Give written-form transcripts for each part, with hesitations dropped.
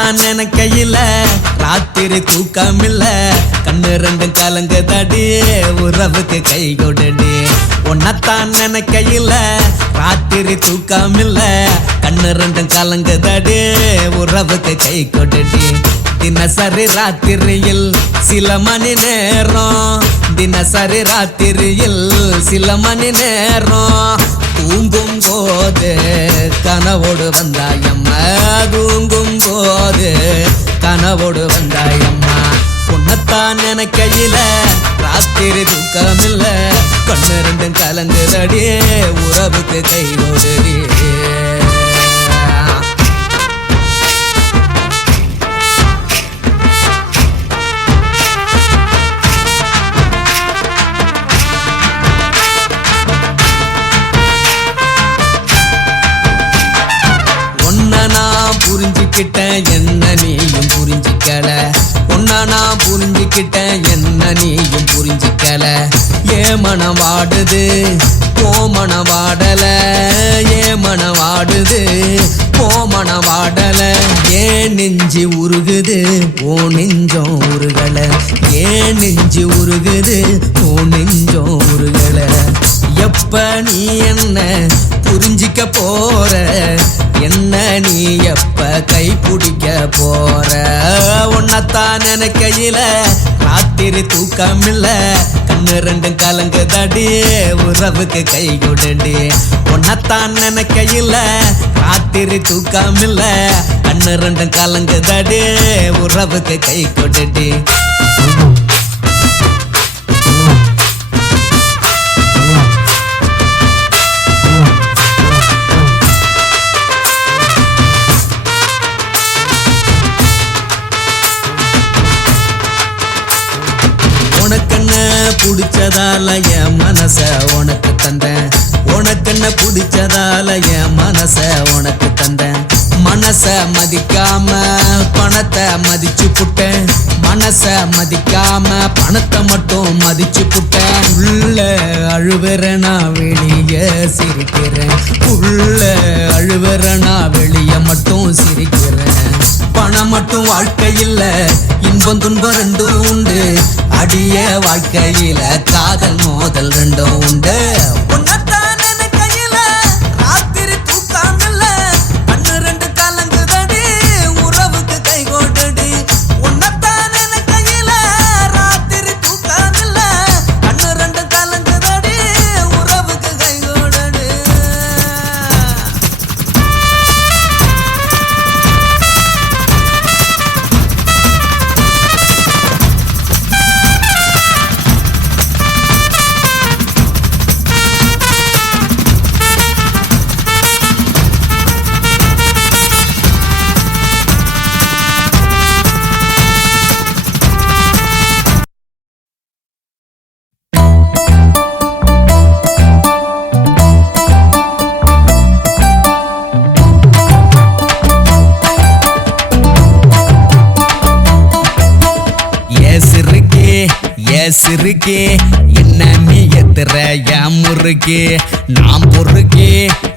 உன்னத்தான் நினைக்கையில ராத்திரி தூக்கமில்ல கண்ணு ரெண்டும் கலங்குதடி உறவுக்கு கை கொடுடி உன்னத்தான் நினைக்கையில ராத்திரி தூக்கமில்ல கண்ணு ரெண்டும் கலங்குதடி உறவுக்கு கை கொடுடி தினசரி ராத்திரியில் சில மணி நேரம் தினசரி ராத்திரியில் சில மணி நேரம் தூங்கும் போது கனவோடு வந்தாயம்மா தூங்கும் போது கனவோடு வந்தாயம்மா உன்னத்தான் நினைக்கையில ராத்திரி தூக்கமில்ல கண்ணு ரெண்டும் கலங்குதடி உறவுக்கு கை கொடுடி புரிஞ்சுக்கிட்டேன் என்ன நீயும் புரிஞ்சிக்கல உன்ன நான் புரிஞ்சுக்கிட்டேன் என்ன நீயும் புரிஞ்சிக்கல ஏ மனம் வாடுது போ மனம் வாடல ஏ மனம் வாடுது போ மனம் வாடல ஏன் நெஞ்சு உருகுது ஓ நெஞ்சம் உருகல ஏன் நெஞ்சு உருகுது ஓ நெஞ்சம் உருகல எப்ப நீ என்ன புரிஞ்சிக்க போற என்ன நீ எப்ப கை பிடிக்க போற உன்னத்தான் நினைக்கையில ராத்திரி தூக்கமில்ல கண்ணு ரெண்டும் கலங்குதடி உறவுக்கு கை கொடுடி உன்னத்தான் நினைக்கையில ராத்திரி தூக்கமில்ல கண்ணு ரெண்டும் கலங்குதடி உறவுக்கு கை கொடுடி உனக்கென்ன பிடிச்சதால என் மனச உனக்கு தந்தேன் உனக்கென்ன பிடிச்சதால என் மனச உனக்கு தந்தேன் மனச மதிக்காம பணத்தை மதிச்சு புட்டேன் மனச மதிக்காம பணத்தை மட்டும் மதிச்சு புட்டேன் உள்ள அழுவுற நான் வெளிய சிரிக்கிறேன் உள்ள அழுவுற நான் வெளிய மட்டும் சிரிக்கிறேன் பணம் மட்டும் வாழ்க்கையில் இன்பம் துன்பம் ரெண்டும் உண்டு அடிய வாழ்க்கையில காதல் மோதல் ரெண்டும் உண்டு உன்னத்தான் நினைக்கையில ராத்திரி தூக்கமில்ல கண்ணு ரெண்டு கலங்குதடி உறவுக்கு கை கொடுடி உன்னத்தான் நினைக்கையில ராத்திரி தூக்கமில்ல கண்ணு ரெண்டு கலங்குதடி உறவுக்கு கை கொடுடி சிறுக்கே என்ன நீ எத்துற என் முறுக்கே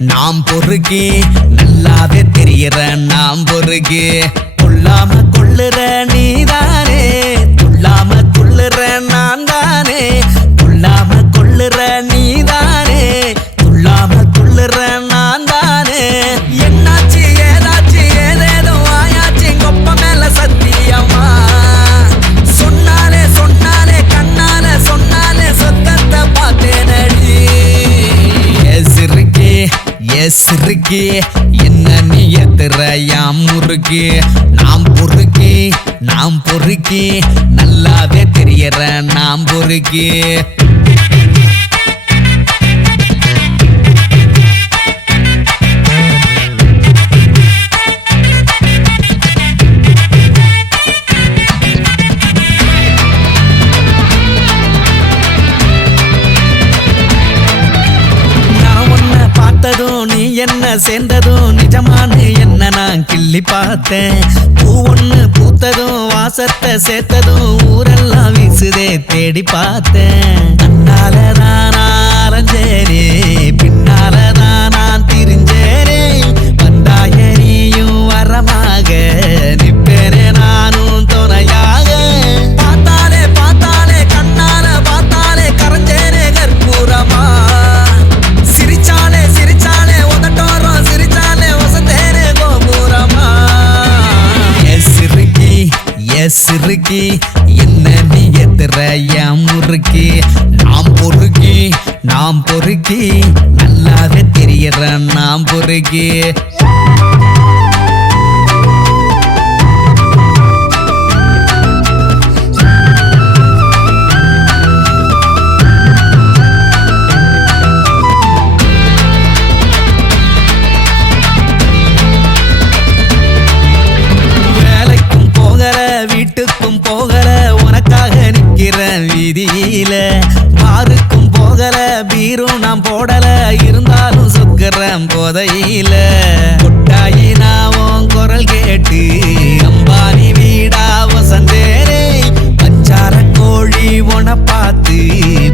நாம் பொறுக்கே நல்லாவே தெரியுற நாம் பொறுக்கே கொள்ளாம கொள்ளுற நீதானே கொள்ளாம கொள்ளுற நான் தானே கொள்ளாம கொள்ளுற நீதானே கொள்ளாம கொள்ளுற நான் தானே என்னாச்சு ஏதாச்சு ஏதேதோ ஆயாச்சு கொப்ப மேல சத்தியமா சிறுக்கே என்ன நீ எத்துற யாம் முறுக்கே நாம் பொறுக்கே நல்லாவே தெரியற நாம் பொறுக்கே என்ன சேர்ந்ததும் நிஜமான என்ன நான் கிள்ளி பார்த்தேன் பூ ஒண்ணு பூத்ததும் வாசத்தை சேர்த்ததும் ஊரெல்லாம் வீசுதே தேடி பார்த்தேன் கண்ணாலதான் அரைஞ்சேனே பின்னாலதான் நான் திரிஞ்சேனே வந்தாய நீயும் வரமாக சிறுக்கி என்ன நீ எத்துற என் முறுக்கி நாம் பொறுக்கி நல்லாவே தெரியற நாம் பொறுக்கி வீட்டுக்கும் போகல உனக்காக நிக்கிற வீதியில பாருக்கும் போகல பீரும் நான் போடல இருந்தாலும் சொக்குறேன் போதையில கொட்டாயி நாவும் குரல் கேட்டு அம்பானி வீடா வசந்தேரே பச்சார கோழி உன பார்த்து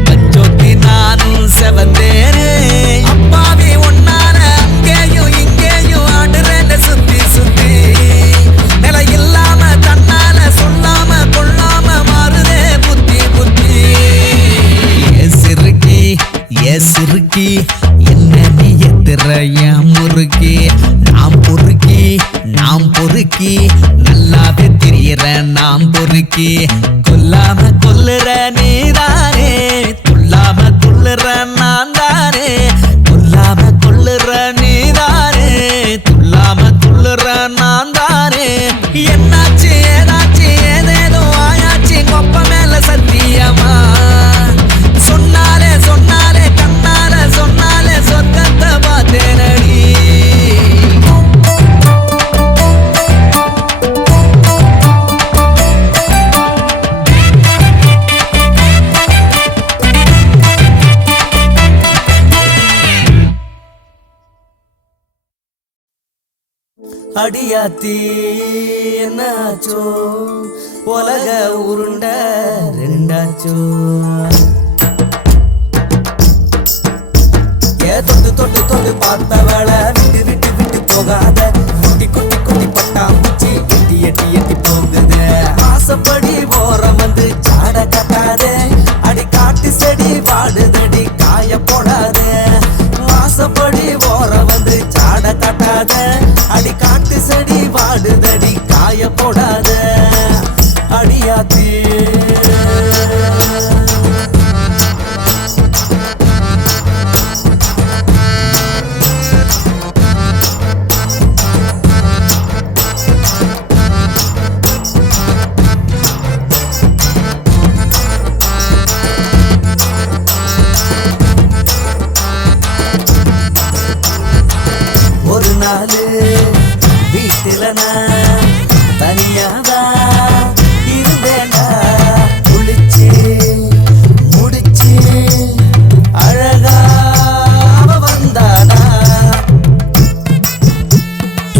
பச்சோத்தி நானும் செவந்தேரே அப்பாவி ஒன்னான அங்கேயும் இங்கேயும் ஆடுறேன்னு சுத்தி சுத்தி நிலை இல்லாம தன்னால சொல்லாம கொள்ளாம மாறுதே புத்தி புத்தி ஏ சிறுக்கி என்ன நீ எத்துற என் முறுக்கி நாம் பொறுக்கி நல்லாவே தெரியற நாம் பொறுக்கி கொல்லாம கொல்லுற நீதானே கொல்லாம கொல்லுற நான் தானே கொல்லாம கொல்லுற நீதானே கொல்லாம கொல்லுற நான் தானே என்னாச்சு ஏதாச்சு ஏதேதோ ஆயாச்சு கொப்ப மேல சத்தியமா சொன்னாலே கண்ணால சொன்னாலே சொர்க்கத்தை பார்த்தேனடி அடியாத்தி என்னாச்சோ உலக உருண்ட ரெண்டாச்சோ தொட்டு பார்த்தவள விட்டு போகாத குட்டி பட்டாம்பூச்சி எட்டி போகுது ஆசைப்படி ஓரம் வந்து சாட கட்டாத அடி காட்டு செடி வாடுதடி காய போடாத ஆசைப்படி ஓரம் வந்து சாட கட்டாத அடி காட்டு செடி வாடுதடி காய போடாத அடியாத்தி வீட்டில நான் தனியாதா இருந்தேன்டா குளிச்சு முடிச்சு அழகா வந்தாடா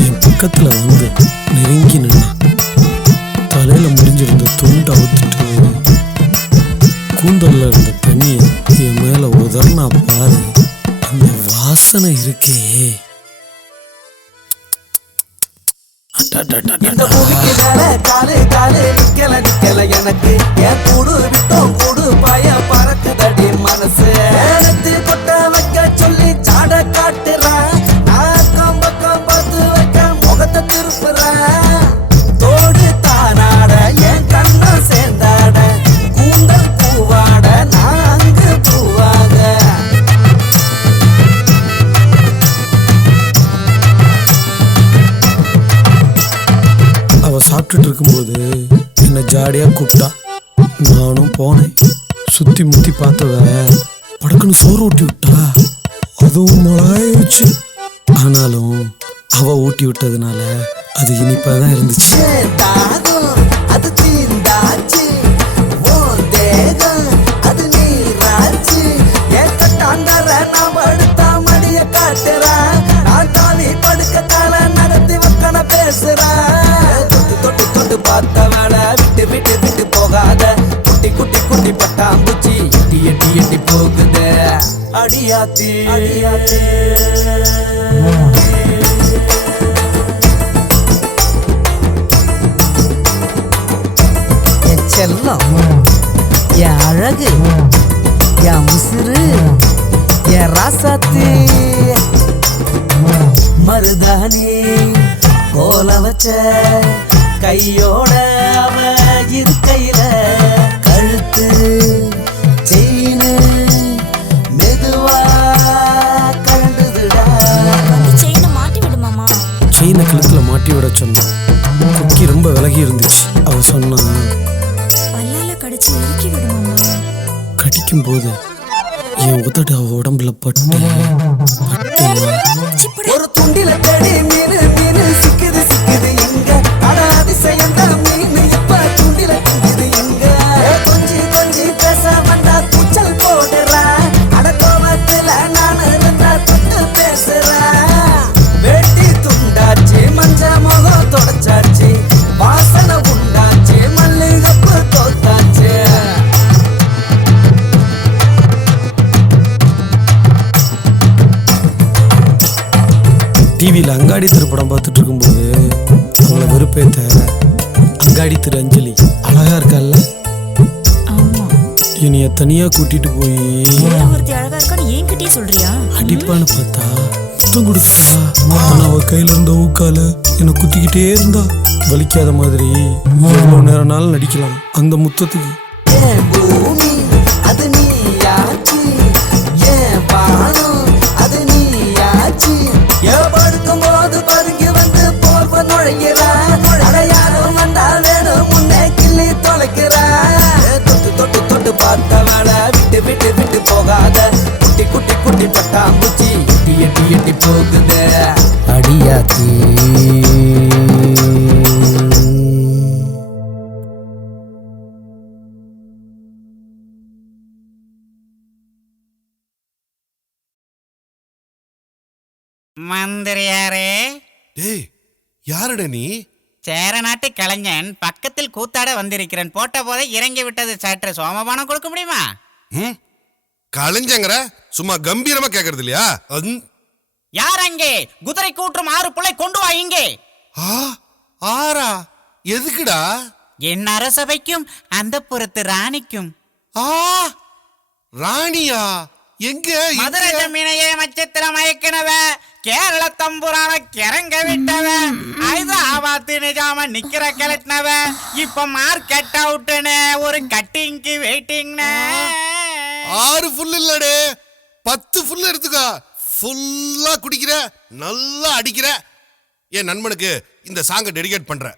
என் பக்கத்துல வந்து நெருங்கி நின்னா தலையில முடிஞ்சிருந்த துண்டு அவுத்துட்டு கூந்தல்ல இருந்த தண்ணியை என் மேல உதர்னா பாரு அந்த வாசனை இருக்கே இந்த பூமிக்கு மேல காலு நிக்கல எனக்கு என் கூடு விட்டோம் கூடு பய பறக்குதடி மனசு கொட்ட வைக்க சொல்லி சாட காட்டுறான் நான் பக்கம் பார்த்து வைக்க முகத்தை திருப்புறேன் தோடு தானாட என் கண்ணா சேர்ந்தாட கூந்தல் பூவாட நான் அங்கு பூவாக சாப்பிட்டுட்டு இருக்கும்போது என்னை ஜாடியா கூப்பிட்டா நானும் போனேன் சுத்தி முத்தி பார்த்தவ படக்குன்னு சோறு ஊட்டி விட்டா அதுவும் மிளகாய வச்சு ஆனாலும் அவ ஊட்டி விட்டதுனால அது இனிப்பாதான் இருந்துச்சு அது தீந்தாச்சு அது நீராச்சு நாம எடுத்தா மடிய காட்டுறா நான் தாவி படுக்கத்தால நடத்தி வக்கன பேசுறா தொட்டு பார்த்தவள விட்டு போகாத குட்டி பட்டாம்பூச்சி எட்டி போகுது அடியாத்தி என் செல்லம் என் அழகு என் உசுறு என் ராசாத்தி மருதானி கோல வச்ச கையோட அவ இருக்கையில கழுத்து செயினு மெதுவா கலந்துதுடா. செயினை மாட்டி விடு மாமா. செயினை கழுத்துல மாட்டி விட சொன்னான். குக்கி ரொம்ப விலகி இருந்துச்சு. அவ சொன்னா, பல்லால கடிச்சு இறுக்கி விடு மாமா. கடிக்கும் போது என் உதடு அவ உடம்புல பட்டு ஒரு துண்டில தேடி மீனு மீனு சிக்குது சிக்குது எங்க அட அதிசயந்த மீனு இப்ப துண்டில சிக்குது எங்க கொஞ்சி கொஞ்சி பேச வந்தா கூச்சல் போடுறா அட கோவத்துல நான் இருந்தா தொட்டு பேசுறா. வெட்டி துண்டாச்சு மஞ்ச முகம் தொடச்சாச்சு வாசனை உண்டாச்சு மல்லிகப்பு தோத்தாச்சு. டிவியில் அங்காடி திரு படம் பார்த்துட்டு இருக்கும்போது அவங்கள வெறுப்பேத்த அங்காடி திரு அஞ்சலி அழகா இருக்கல்ல, ஆமா. என்னைய தனியா கூட்டிட்டு போய் ஒருத்தி அழகா இருக்கான்னு என்கிட்டயே சொல்றியா? அடிப்பான்னு பார்த்தா முத்தம் கொடுத்தா. ஆனா அவ கையில இருந்த ஊக்கால என்னை குத்திக்கிட்டே இருந்தா. வலிக்காத மாதிரி எவ்வளவு நேரம்னாலும் நடிக்கலாம் அந்த முத்தத்துக்கு. ஏன் பூமி அது நீயாச்சு, ஏன் பானம் அது நீயாச்சு. படுக்கும் போது பதுங்கி வந்து போர்வ நுழைகிறா அடையாளம் வந்தா வேணும் முன்னே கிள்ளி தொலைக்கிறா. தொட்டு தொட்டு தொட்டு பார்த்தவள விட்டு விட்டு விட்டு போகாத குட்டி குட்டி குட்டி பட்டாம்பூச்சி எட்டி எட்டி எட்டி போகுது அடியாத்தி. மந்திரியாரே. டேய், யாருடா நீ? சேர நாட்டு கலைஞன் பக்கத்தில் கூத்தாட வந்திருக்கிறேன். போட்ட போதை இறங்கி விட்டது. சற்று சோமபானம் கொடுக்க முடியுமா? கலைஞங்கிற சும்மா கம்பீரமா கேக்குறது இல்லையா? யார் அங்கே? குதிரை கூற்றும் 6 புள்ளை கொண்டு வா இங்கே. ஆறா? எதுக்குடா? என் அரசபைக்கும் அந்த புறத்து ராணிக்கும். ராணியா? எங்க? மதுரை மீனையே நட்சத்திர மயக்கினவ, கேரள தம்புரான கிறங்க விட்டவ, ஹைதராபாத் நிஜாம நிக்கிற கிளட்டினவ, இப்ப மார்க்கெட் அவுட்னு ஒரு கட்டிங்க்கு வெயிட்டிங்னு. 6 ஃபுல் இல்லடே, 10 ஃபுல் எடுத்துக்கோ. ஃபுல்லா குடிக்கிற, நல்லா அடிக்கிற. என் நண்பனுக்கு இந்த சாங்கை டெடிகேட் பண்ற.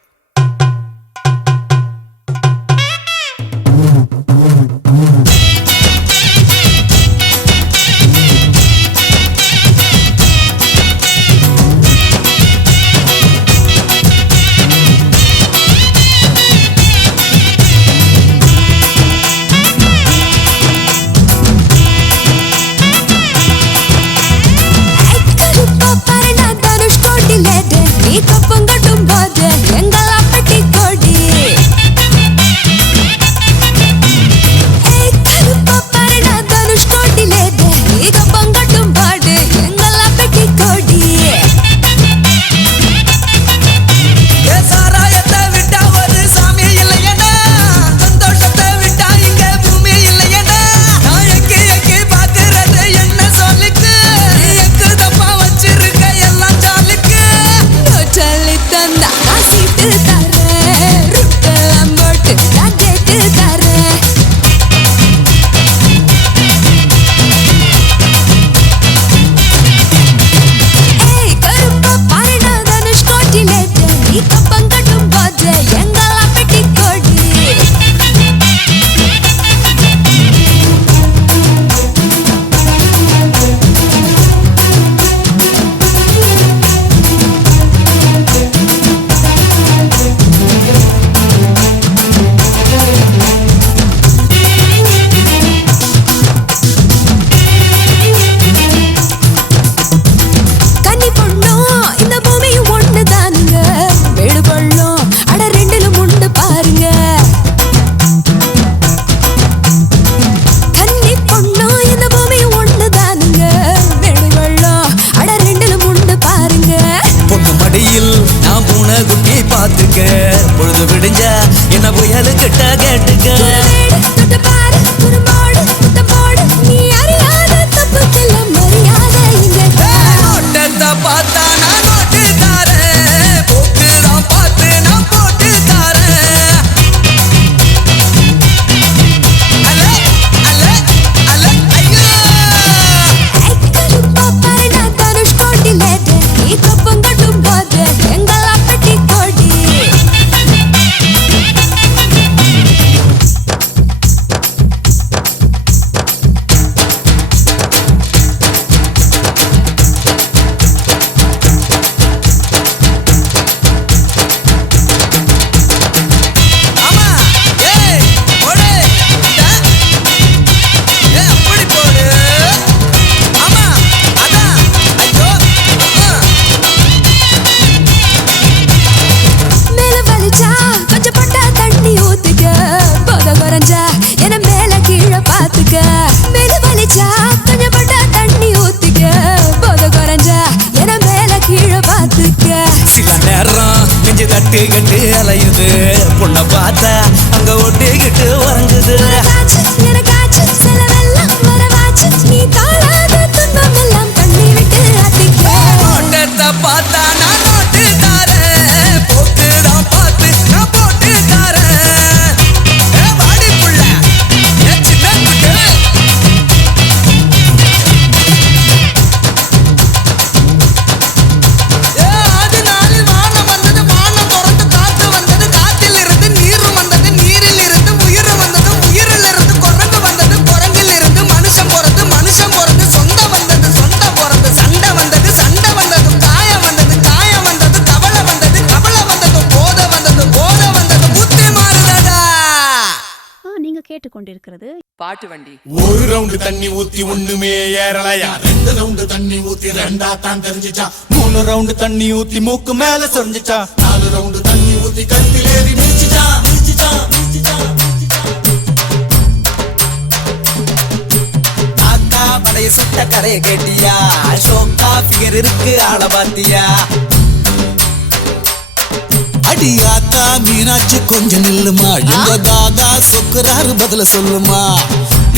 கட்டுக்கிட்டு அலையுது பொண்ணை பார்த்தா அங்க ஒட்டிக்கிட்டு உறங்குது உனக்காச்சு, எனக்காச்சு, செலவெல்லாம் வரவாச்சு. நீ தாழாத துன்பம் எல்லாம் பண்ணி விட்டு அத்திக்க. நோட்டத்தை பார்த்தா நான் நோட்டு தாரேன் போக்குதான் பார்த்து நான் போட்டு தாரேன் வாடி புள்ள என் சின்ன குட்டி நீங்க கேட்டுக்கொண்டிருக்கிறது பாட்டு வண்டி. ஒரு ரவுண்டு தண்ணி ஊத்தி ஒண்ணுமே ஏறலையா, 2 ரவுண்டு தண்ணி ஊத்தி 2ஆ தான் தெரிஞ்சிச்சா, 3 ரவுண்டு தண்ணி ஊத்தி மூக்கு மேல சொரிஞ்சிச்சா, 4 ரவுண்டு தண்ணி ஊத்தி கருத்தில் ஏறி மிதிச்சிச்சா. அக்கா படைய சுட்ட கரைய கேட்டியா ஷோக்கா ஃபிகர் இருக்கு ஆள பாத்தியா அடி ஆத்தா மீனாட்சி கொஞ்சம் நில்லுமா, எங்க தாதா சொக்குறாரு பதில சொல்லுமா.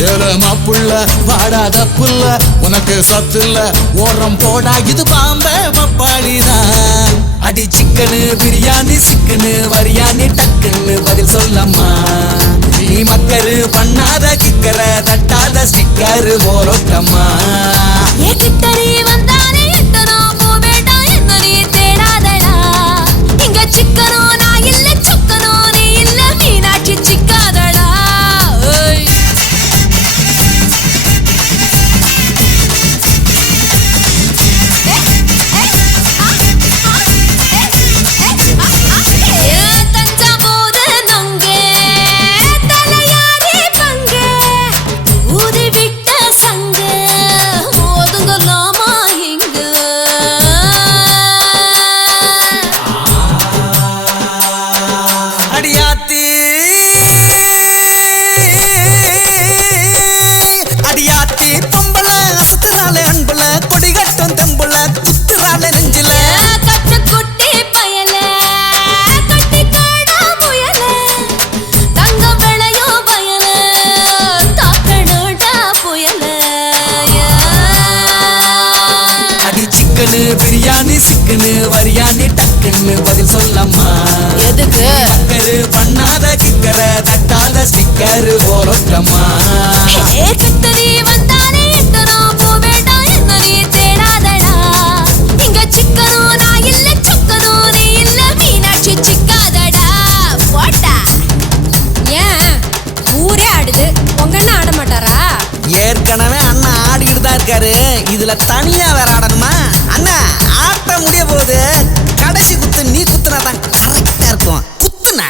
ஏழமா புள்ள வாடாத புள்ள உனக்கு சத்து இல்ல ஓரம் போடா இது பாம்பே பப்பாளிதான். அடி சிக்கனு பிரியாணி சிக்கனு வரியாணி டக்குன்னு பதில் சொல்லம்மா நீ மக்கரு பண்ணாத கிக்கர தட்டாத ஸ்டிக்கரு போரோட்டம்மா ஏகிட்ட நீ வந்தாலே எத்தனோ போவேடா என்ன நீ தேடாதடா. இங்க சிக்கனோ நான் இல்ல சுக்கனோ நீ இல்ல மீனாட்சி சிக்காதடா. ஓய் தஞ்சாவூர் நொங்கே தலையாரி பங்கே ஊதி விட்ட சங்கு ஓதுங்கலாமா இங்க. அடியாத்தி அடியாத்தி பொம்பள அசத்துறாளே அன்புல கொடி கட்டும் தெம்புல குத்துறாளே நெஞ்சில கட்டு குட்டி பயல கட்டி காடா முயல தங்க விளையோ பயல தாக்கடோடா புயல. அடி சிக்கனு பிரியாணி சிக்கனு வரியாணி டக்குன்னு பதில் சொல்லம்மா எதுக்கு மக்கரு பண்ணாத கிக்கர தட்டாத ஸ்டிக்கரு போரோட்டம்மா ஏகிட்ட நீ வந்தாலே எத்தனோ போவேடா என்ன நீ தேடாதடா. இங்க சிக்கனோ நான் இல்ல சுக்கனோ நீ இல்ல மீனாட்சி சிக்காதடா. போட்டா ஏன் ஊரே ஆடுது உங்க அண்ணா ஆட மாட்டாரா? ஏற்கனவே அண்ணா ஆடிக்கிட்டு தான் இருக்காரு இதுல தனியா வேற ஆடணுமா அண்ணா ஆட்ட முடிய போகுது கடைசி குத்து நீ குத்துனா தான் கரெக்டா இருக்கும் குத்துனா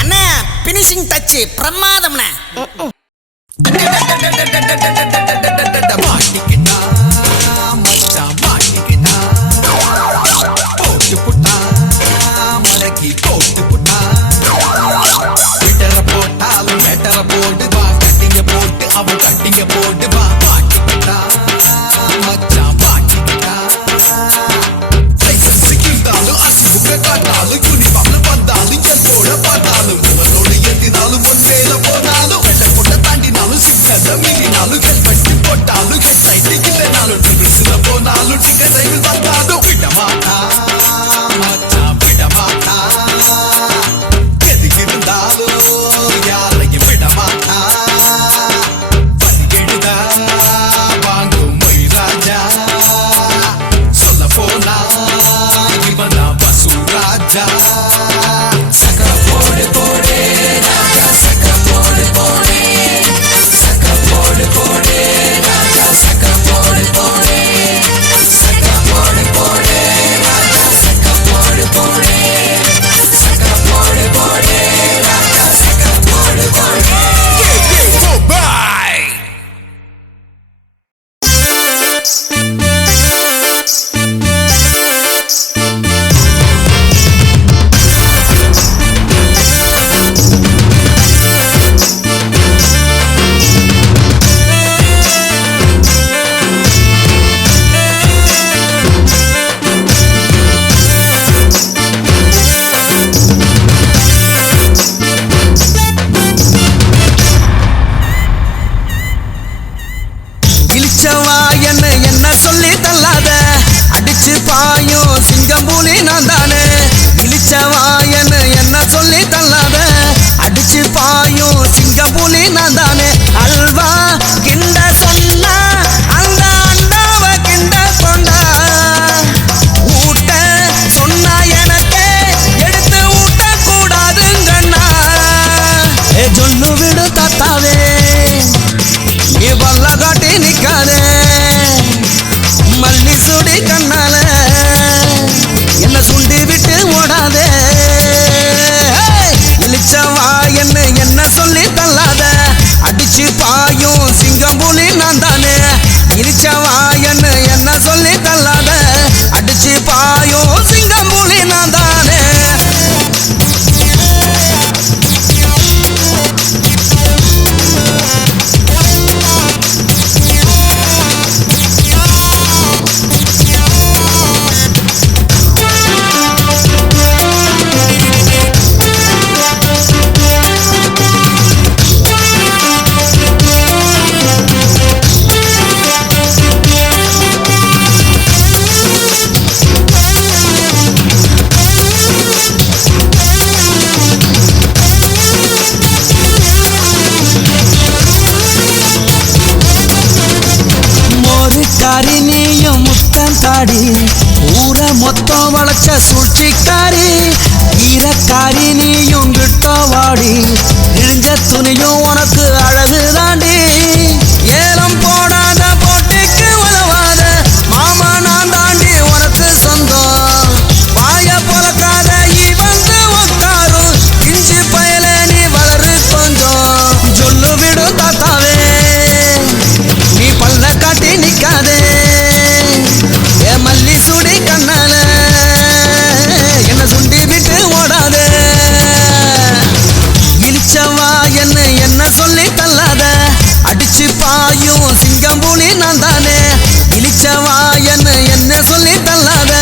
அண்ணா பினிஷிங் டச் பிரமாதம்ண்ணா மாட்டிக்கிட்டா மச்சான் மாட்டிக்கிட்டா போட்டு புட்டா மலக்கி போட்டு புட்டா விட்டர போட்டாலும் வெட்டர போட்டு வா கட்டிங்க போட்டு அவன் கட்டிங்க போட்டு வா மாட்டிக்கிட்டா மச்சான் மாட்டிக்கிட்டா லைசன்ஸ் கிட்டாலும் அசுமுக காட்டாலும் யூனிஃபார்ம்ல வந்தாலும் என் போட பார்த்தாலும் உங்களோட எதிராலும் ஒன்றே ஊரை மொத்தம் வளைச்ச சூழ்ச்சிக்காரி ஈரக்காரி நீயும் கிட்ட வாடி இழிஞ்ச துணியும் உனக்கு அழகு தாண்டி ஏலம் போடாத போட்டிக்கு உதவாத மாமா நான் தாண்டி உனக்கு சொந்தம் வாய பொலக்காத வந்து உட்காரும் இஞ்சி பயல நீ வளரு கொஞ்சம் சொல்லு விடும் தாத்தாவே நீ பல்ல காட்டி நிக்காதே ஏ மல்லி சுடி கண்ணால என்ன சுண்டி விட்டு ஓடாதே இழிச்சவா என்ன சொல்லி தள்ளாத அடிச்சு பாயும் சிங்கம் புலி நான் தானே இழிச்சவா என்ன சொல்லி தள்ளாத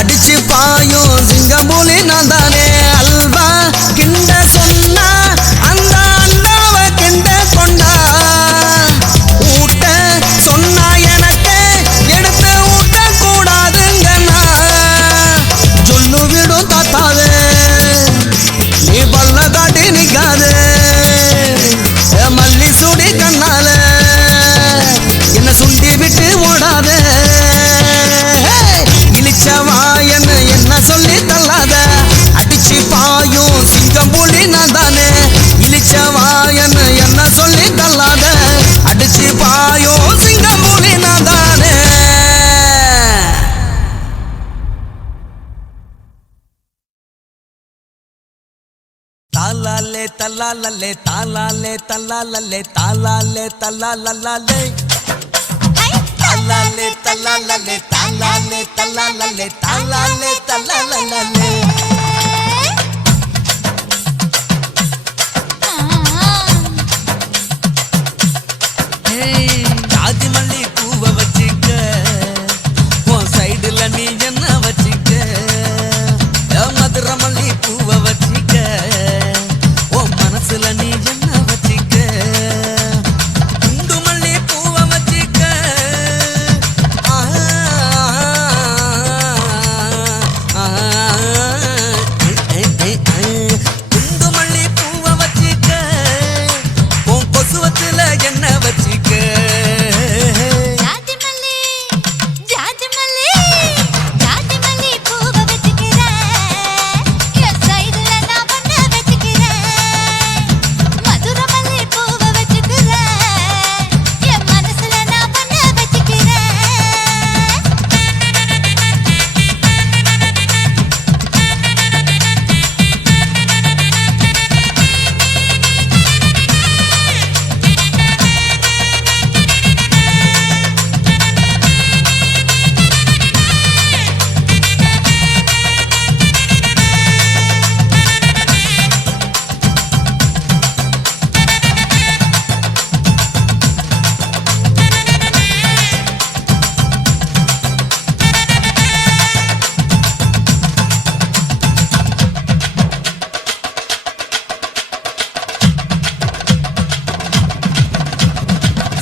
அடிச்சு பாயும் சிங்கம் புலி நான் தானே அல்வா கிண்ட சொன்னா அந்த அண்டாவை கிண்ட கொண்டா ஊட்ட சொன்னா எனக்கு எடுத்து ஊட்ட கூடாதுங்கண்ணா சொல்லு விடும் தாத்தாவே நீ பல்ல காட்டி நிக்காதே மல்லி சுடி கண்ணால என்ன சுண்டி விட்டு ஓடாதே இழிச்சவா என்ன சொல்லி தள்ளாத அடிச்சு பாயும் சிங்கம் புலி நான் தானே இழிச்சவா என்ன சொல்லி தள்ளாத அடிச்சு பாயும் சிங்கம் புலி நான் தானே தாலாலே தல்லாலே தாலாலே தல்லாலே தாலாலே தல்லாலே தாலாலே தல்லாலே தாலாலே தல்லாலே தாலாலே தல்லாலே ஜாதி மல்லி பூவை வச்சுக்க உன் சைடுல நீ என்ன வச்சுக்க மதுரை மல்லி பூவை வச்சுக்க உன் மனசுல நீ என்ன வச்சுக்க குண்டு மல்லி பூவை வச்சுக்க குண்டு மல்லி பூவை வச்சுக்க உன் கொசுவத்துல என்ன வச்சுக்க ஜாதி மல்லி ஜாதி மல்லி பூவை வச்சுக்கிறேன் என் சைடுல நான் பண்ண வச்சுக்கிறேன் மதுரை மல்லி பூவை வச்சுக்கிறேன் என் மனசுல நான் பண்ண வச்சுக்கிறேன்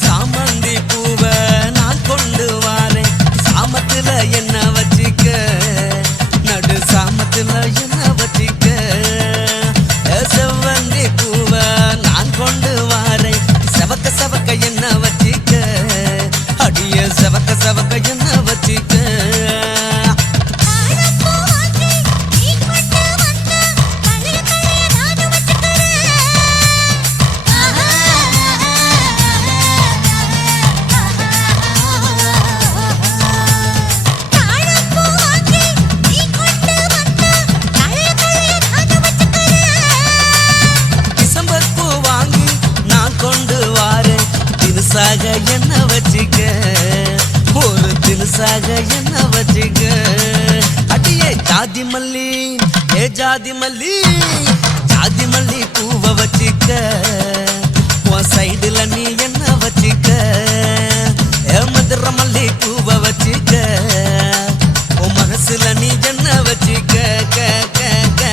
சாமந்தி பூவை நான் கொண்டு வாரேன் சாமத்துல என்ன வச்சுக்க நடு சாமத்துல என்ன வச்சுக்க செவ்வந்தி பூவை நான் கொண்டு வாரேன் செவக்க செவக்க என்ன வச்சுக்க அடிய செவக்க செவக்க என்ன வச்சுக்க டிசம்பர் பூ வாங்கி நான் கொண்டு வாரேன் தினுசாக என்ன வச்சுக்க ஒரு தினுசாக என்ன வச்சுக்க அடியே ஜாதி மல்லி ஏ ஜாதி மல்லி பூவை வச்சுக்க உன் சைடுல நீ என்ன வச்சுக்க ஏ மதுரை மல்லி பூவை வச்சுக்க உன் மனசுல நீ என்ன வச்சுக்க க க க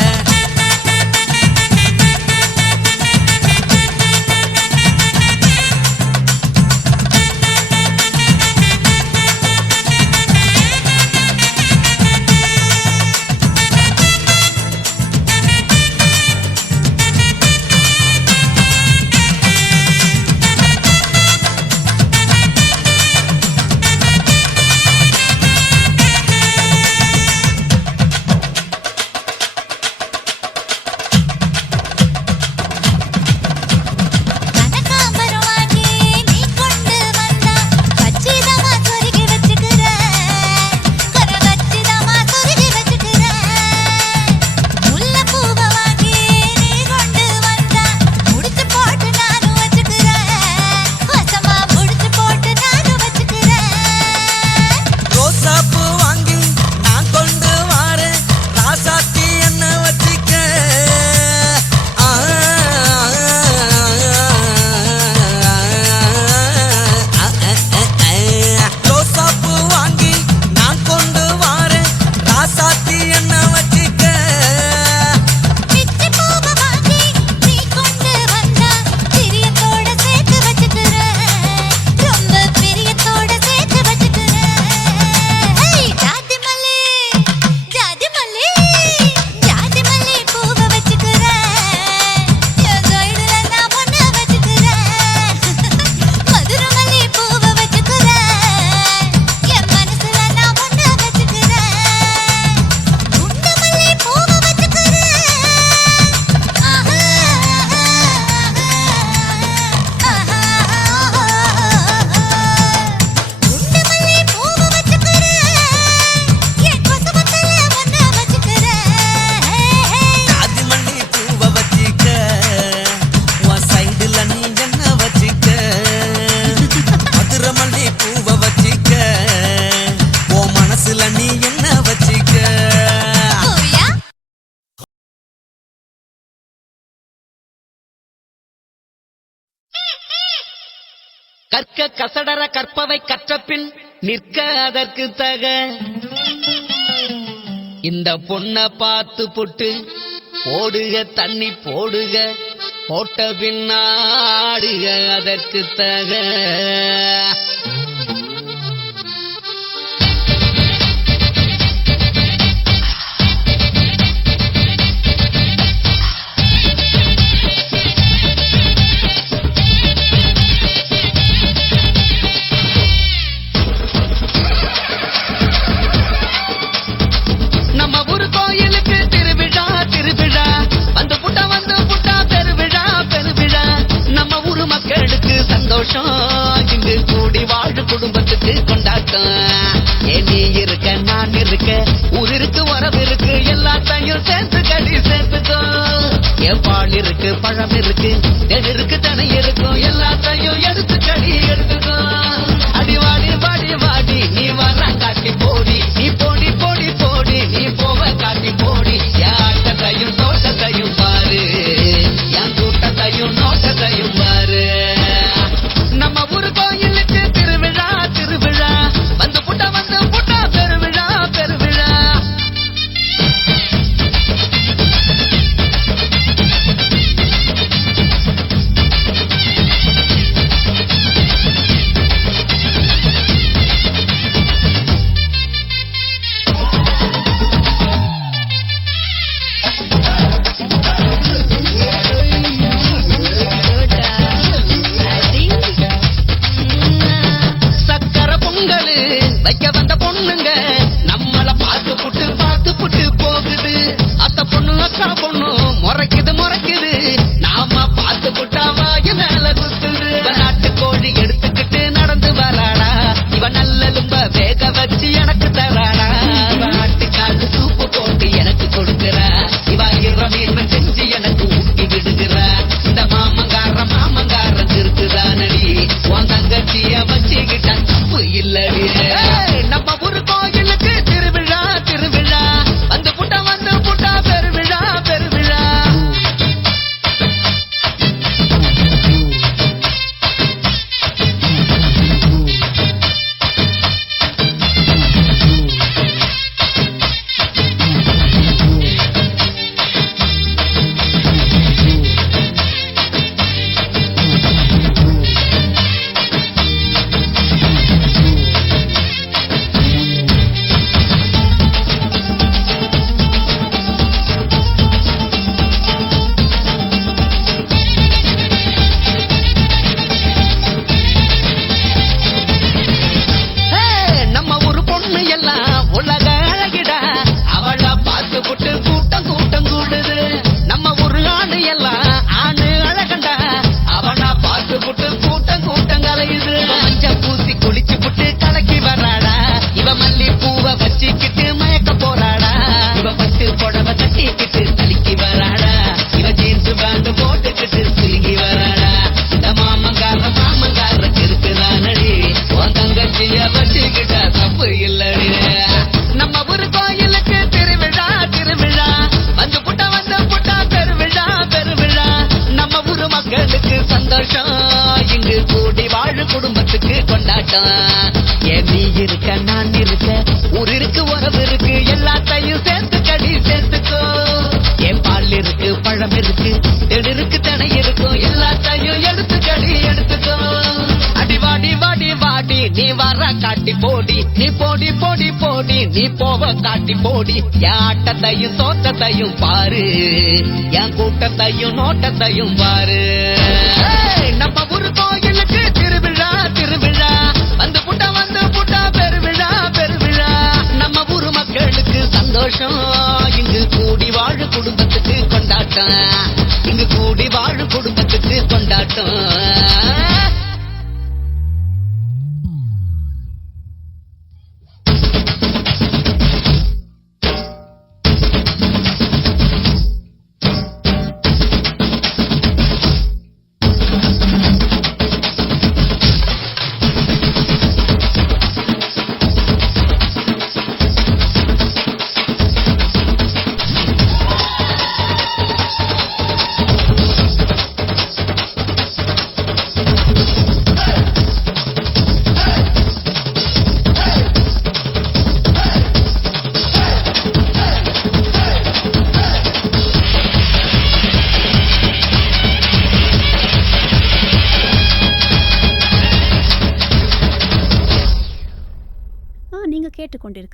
என்ன வச்சுக்க. ஓயா கற்க கசடர கற்பவை கற்றபின் நிற்க அதற்கு தக. இந்த பொண்ண பார்த்து புட்டு போடுக தண்ணி போடுக, போட்ட பின்னாடுக அதற்கு தக. நம்ம ஊரு கோயிலுக்கு திருவிழா திருவிழா, வந்து புட்டா பெருவிழா பெருவிழா. நம்ம ஊரு மக்களுக்கு சந்தோஷம், இங்கு கூடி வாழு குடும்பத்துக்கு கொண்டாட்டம். ஏன் நீ இருக்க நான் இருக்க, ஊர் இருக்கு உறவு இருக்கு, எல்லாத்தையும் சேர்த்து கடி சேர்த்துக்கோ. என் பால் இருக்கு பழம் இருக்கு தென் இருக்கு தனை இருக்கும், எல்லாத்தையும் எடுத்து கடி எடுத்துக்கோ. அடி வாடி வாடி வாடி நீ வர காட்டி போடி, நீ போடி போடி போடி நீ போவ காட்டி போடி. என் ஆட்டத்தையும் தோட்டத்தையும் பாரு, என் கூட்டத்தையும் நோட்டத்தையும் பாரு. நம்ம ஊரு கோயிலுக்கு திருவிழா திருவிழா, வந்து புட்டா பெருவிழா பெருவிழா. சக்கர பொங்கல் வைக்க வந்த பொண்ணுங்க நம்மள பார்த்து புட்டு போகுது. அத்த பொண்ணு அக்கா பொண்ணு முறைக்குது முறைக்குது, நாம பார்த்து புட்டா வாய மேல குத்துது. நாட்டு கோழி எடுத்துக்கிட்டு நடந்து வராடா, இவ நல்லலும்ப வேக வச்சு எனக்கு தராடா. நாட்டுக்காடு சூப்பு போட்டு எனக்கு கொடுக்குறா, இவ இரவு செஞ்சு எனக்கு ஊட்டி விடுகிறா. இந்த மாமங்கார இருக்குதானடி, உன் தங்கச்சிய வச்சுக்கிட்ட தப்பு இல்லடி. நம்ம ஊரு கோயிலுக்கு திருவிழா திருவிழா, வந்து புட்டா பெருவிழா பெருவிழா. நம்ம ஒரு பொண்ணு எல்லாம் உலக அழகிடா, அவளை பார்த்து புட்டு கூட்டம் கூட்டம் கூடுது. நம்ம ஒரு ஆணு எல்லாம் ஆணு அழகண்டா, அவனா பார்த்து புட்டு கூட்டம் கூட்டம் கலையுது. மஞ்ச பூசி குளிச்சு புட்டு கலக்கி வராடா, இவ மல்லி பூவை வச்சுக்கிட்டு மயக்க போறாடா. இவ பட்டு புடவை தட்டிக்கிட்டு தலிக்கி வராடா, இவ ஜீன்ஸ் பேண்ட் போட்டுக்கிட்டு சிலுங்கி வராடா. இந்த மாமங்கார இருக்குதானடி, உன் தங்கச்சிய வச்சுக்கிட்ட தப்பு இல்லடி. நம்ம ஊரு கோயிலுக்கு திருவிழா திருவிழா, வந்து புட்டா பெருவிழா பெருவிழா. நம்ம ஊரு மக்களுக்கு சந்தோஷம், இங்கு கூடி வாழு குடும்பத்துக்கு கொண்டாட்டம். ஏன் நீ இருக்க நான் இருக்க, ஊர் இருக்கு உறவு இருக்கு, எல்லாத்தையும் சேர்த்து கடி சேர்த்துக்கோ. என் பால் இருக்கு பழம் இருக்கு தென் இருக்கு தனை இருக்கும், எல்லாத்தையும் எடுத்து கடி எடுத்துக்கோ. அடி வாடி வாடி வாடி நீ வர காட்டி போடி, நீ போடி போடி போடி நீ போவ காட்டி போடி. என் ஆட்டத்தையும் தோட்டத்தையும் பாரு, என் கூட்டத்தையும் நோட்டத்தையும் பாரு. நம்ம ஊரு கோயிலுக்கு திருவிழா திருவிழா, வந்து புட்டா பெருவிழா பெருவிழா. நம்ம ஊரு மக்களுக்கு சந்தோஷம், இங்கு கூடி வாழு குடும்பத்துக்கு கொண்டாட்டம். இங்கு கூடி வாழு குடும்பத்துக்கு கொண்டாட்டம்.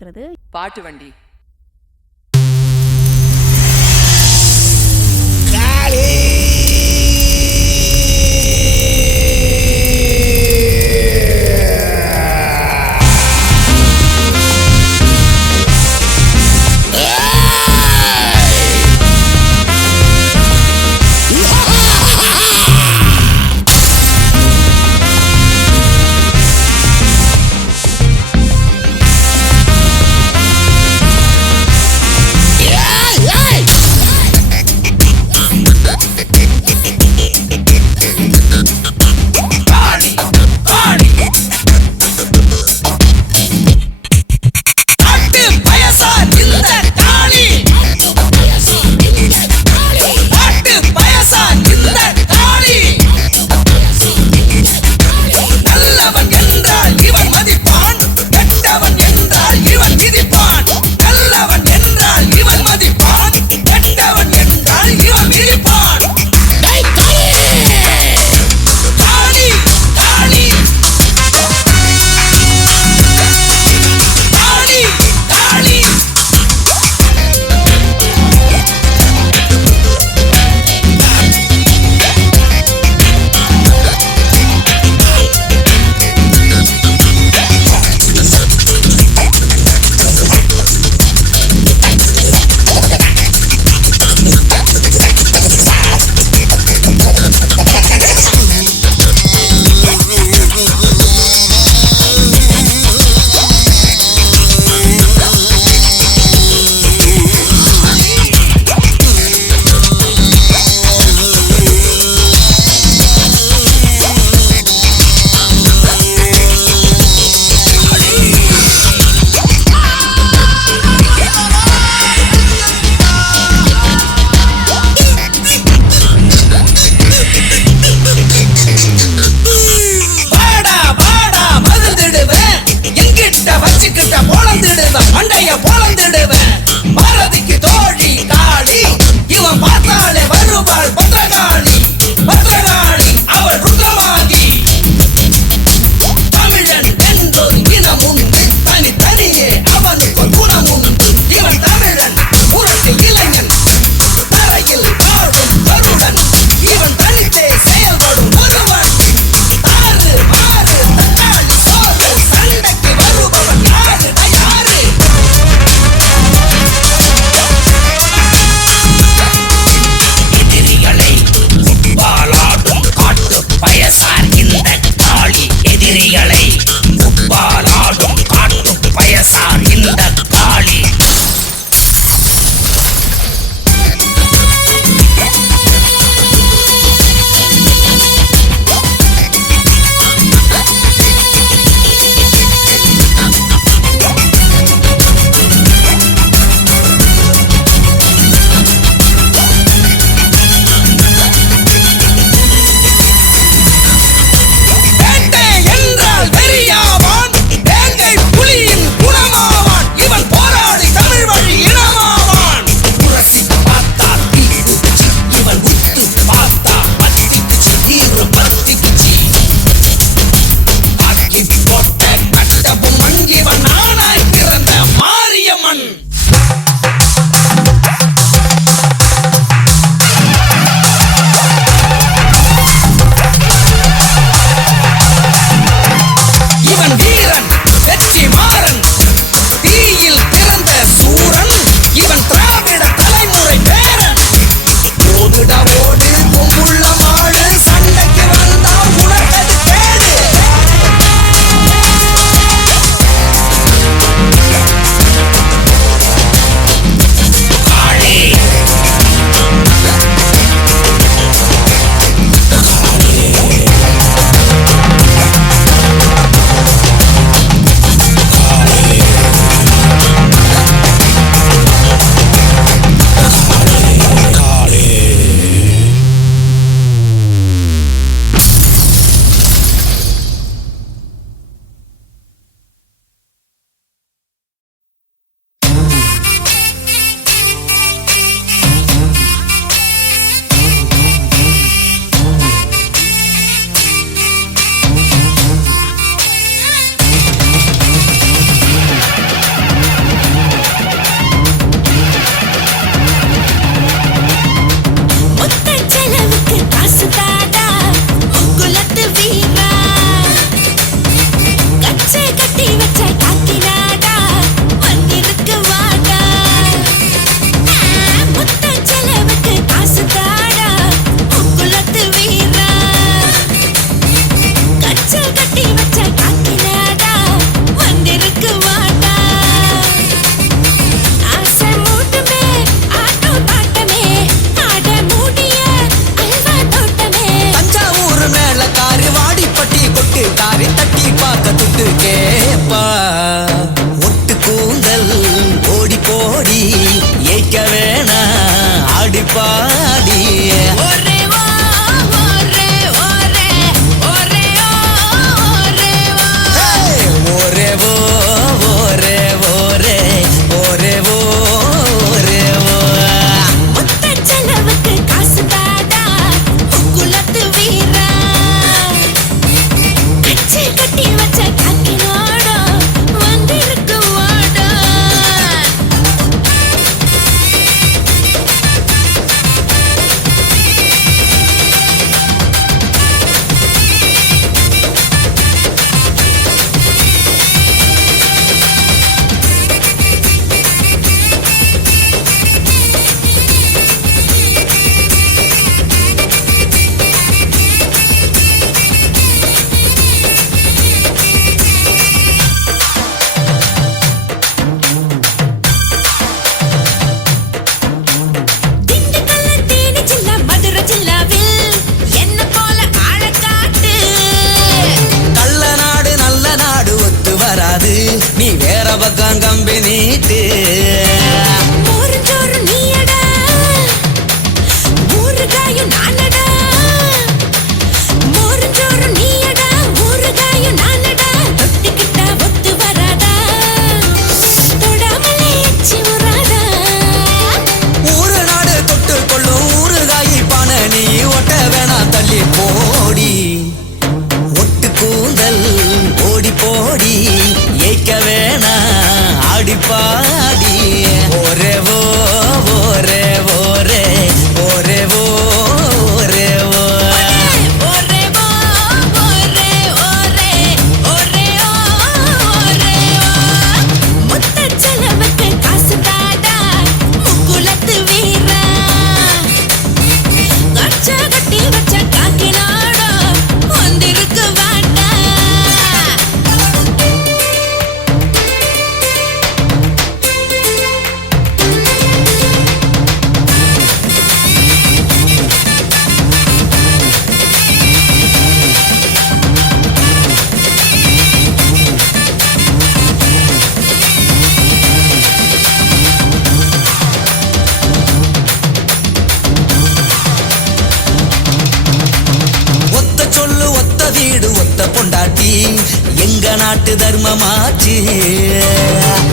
இருக்கிறது. பாட்டு வண்டி.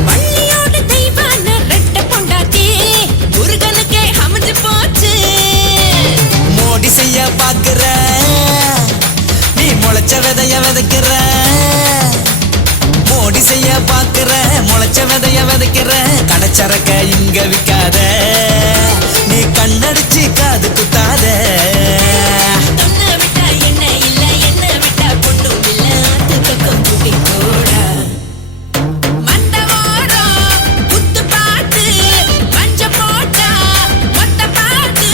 பள்ளியோட தெய்வான ரெட்ட பொண்டாட்டி முருகனுக்கே அமைஞ்சு போச்சு. மோடி செய்ய பாக்குற நீ முளைச்ச விதைய விதைக்கிற. மோடி செய்ய பாக்குற முளைச்ச விதைய விதைக்கிற. கடைச்சரக்க இங்க விக்காத நீ கண்ணடிச்சு காது குத்தாத. தொன்ன விட்டா என்ன இல்ல என்ன விட்டா பொண்ணும் இல்ல ஆத்து பக்கம் கூட்டி போடா. மந்தவாரம் குத்து பாட்டு மஞ்ச போட்டா மொத்த பாட்டு.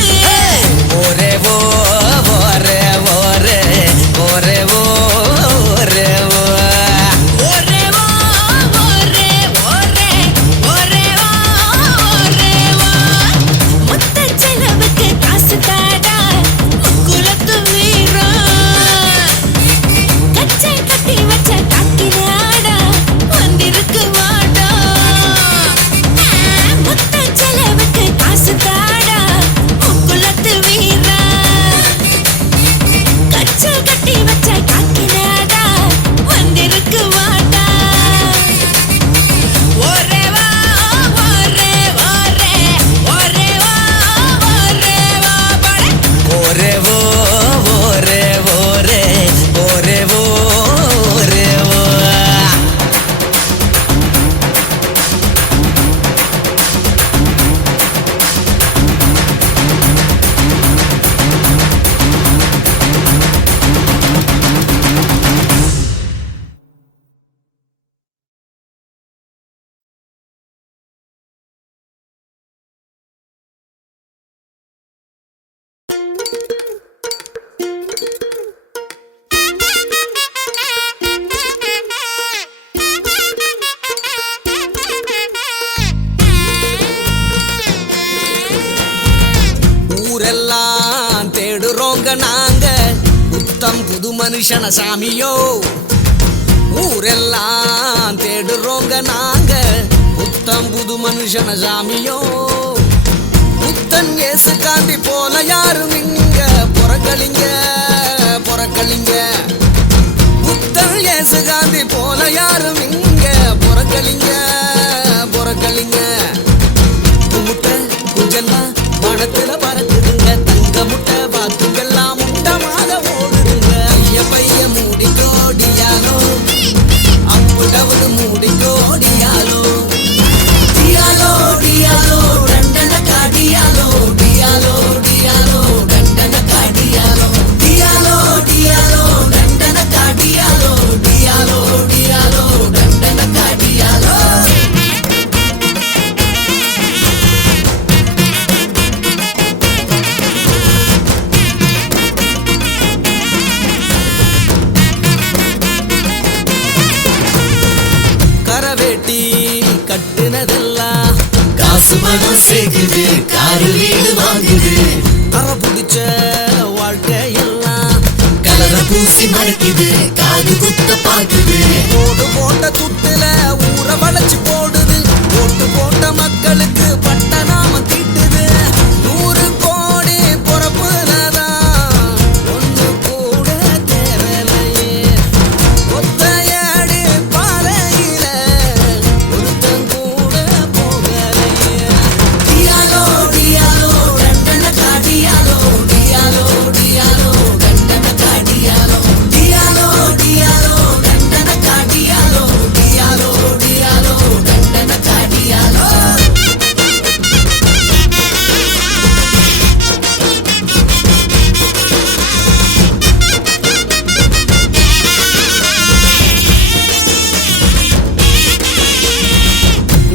ஓரே ஓ ஓரே ஓரே ஓரே ஓ ஓரே ஓ. ஒரே ஓ ஒரே ஒரே ஒரே ஒரே மொத்த செலவுக்கு காசு தாடா முக்குலத்து வீரா. கச்சை கட்டி வச்ச காக்கினாடா வந்திருக்கு வாடா. மொத்த செலவுக்கு காசு தாடா முக்குலத்து வீரா. கச்சை கட்டி வச்ச காக்கினாடா வந்திருக்கு வாடா. ஒரே வா ஒரே ஒரே ஒரே வா ஒரே வா பட. ஓரே ஓ ஓரே ஓரே ஓரே ஓ ஓரே ஓ. ஊரெல்லாம் தேடுறோங்க நாங்க புத்தம் புது மனுஷன சாமியோ. ஊரெல்லாம் தேடுறோங்க நாங்க புத்தம் புது மனுஷன சாமியோ. புத்தன் இயேசு காந்தி போல யாரும் இங்க புறக்கலிங்க புறக்கலிங்க. புத்தன் இயேசு காந்தி போல யாரும் இங்க புறக்கலிங்க புறக்கலிங்க. முட்டை குஞ்செல்லாம் பணத்துல பறக்குதுங்க. தங்க முட்டை பாத்துங்கெல்லாம் முட்டமாக ஓடுதுங்க. ஐய பைய மூடிக்கோடியாலோ அப்புடவுது மூடிக்கோடியாலோ. டியாலோ டியாலோ டண்டன காடியாலோ. டியாலோ டியாலோ டண்டன காடியாலோ. டியாலோ டியாலோ டண்டன காடியாலோ. டியாலோ டியாலோ டண்டன காடியாலோ. கரவேட்டி கட்டுனதெல்லாம் காசு பணம் சேர்க்குது காரு வீடு வாங்குது. கரை பிடிச்ச வாழ்க்கையெல்லாம் கலரை பூசி மறைக்குது காது குத்த பாக்குது. போடு போட்ட துட்டுல ஊற வளைச்சு போடுது. போட்டு போட்ட மக்களுக்கு பட்ட நாம தீட்டுது. 100 கோடி பொறப்புலதான் ஒண்ணு கூட தேரலையே. ஒத்தையடி பாலையில ஒருத்தன் கூட போகலையே. டியாலோ டியாலோ டண்டன காடியாலோ. டியாலோ டியாலோ டண்டன காடியாலோ. டியாலோ டியாலோ டண்டன காடியாலோ. டியாலோ டியாலோ டண்டன காடியாலோ.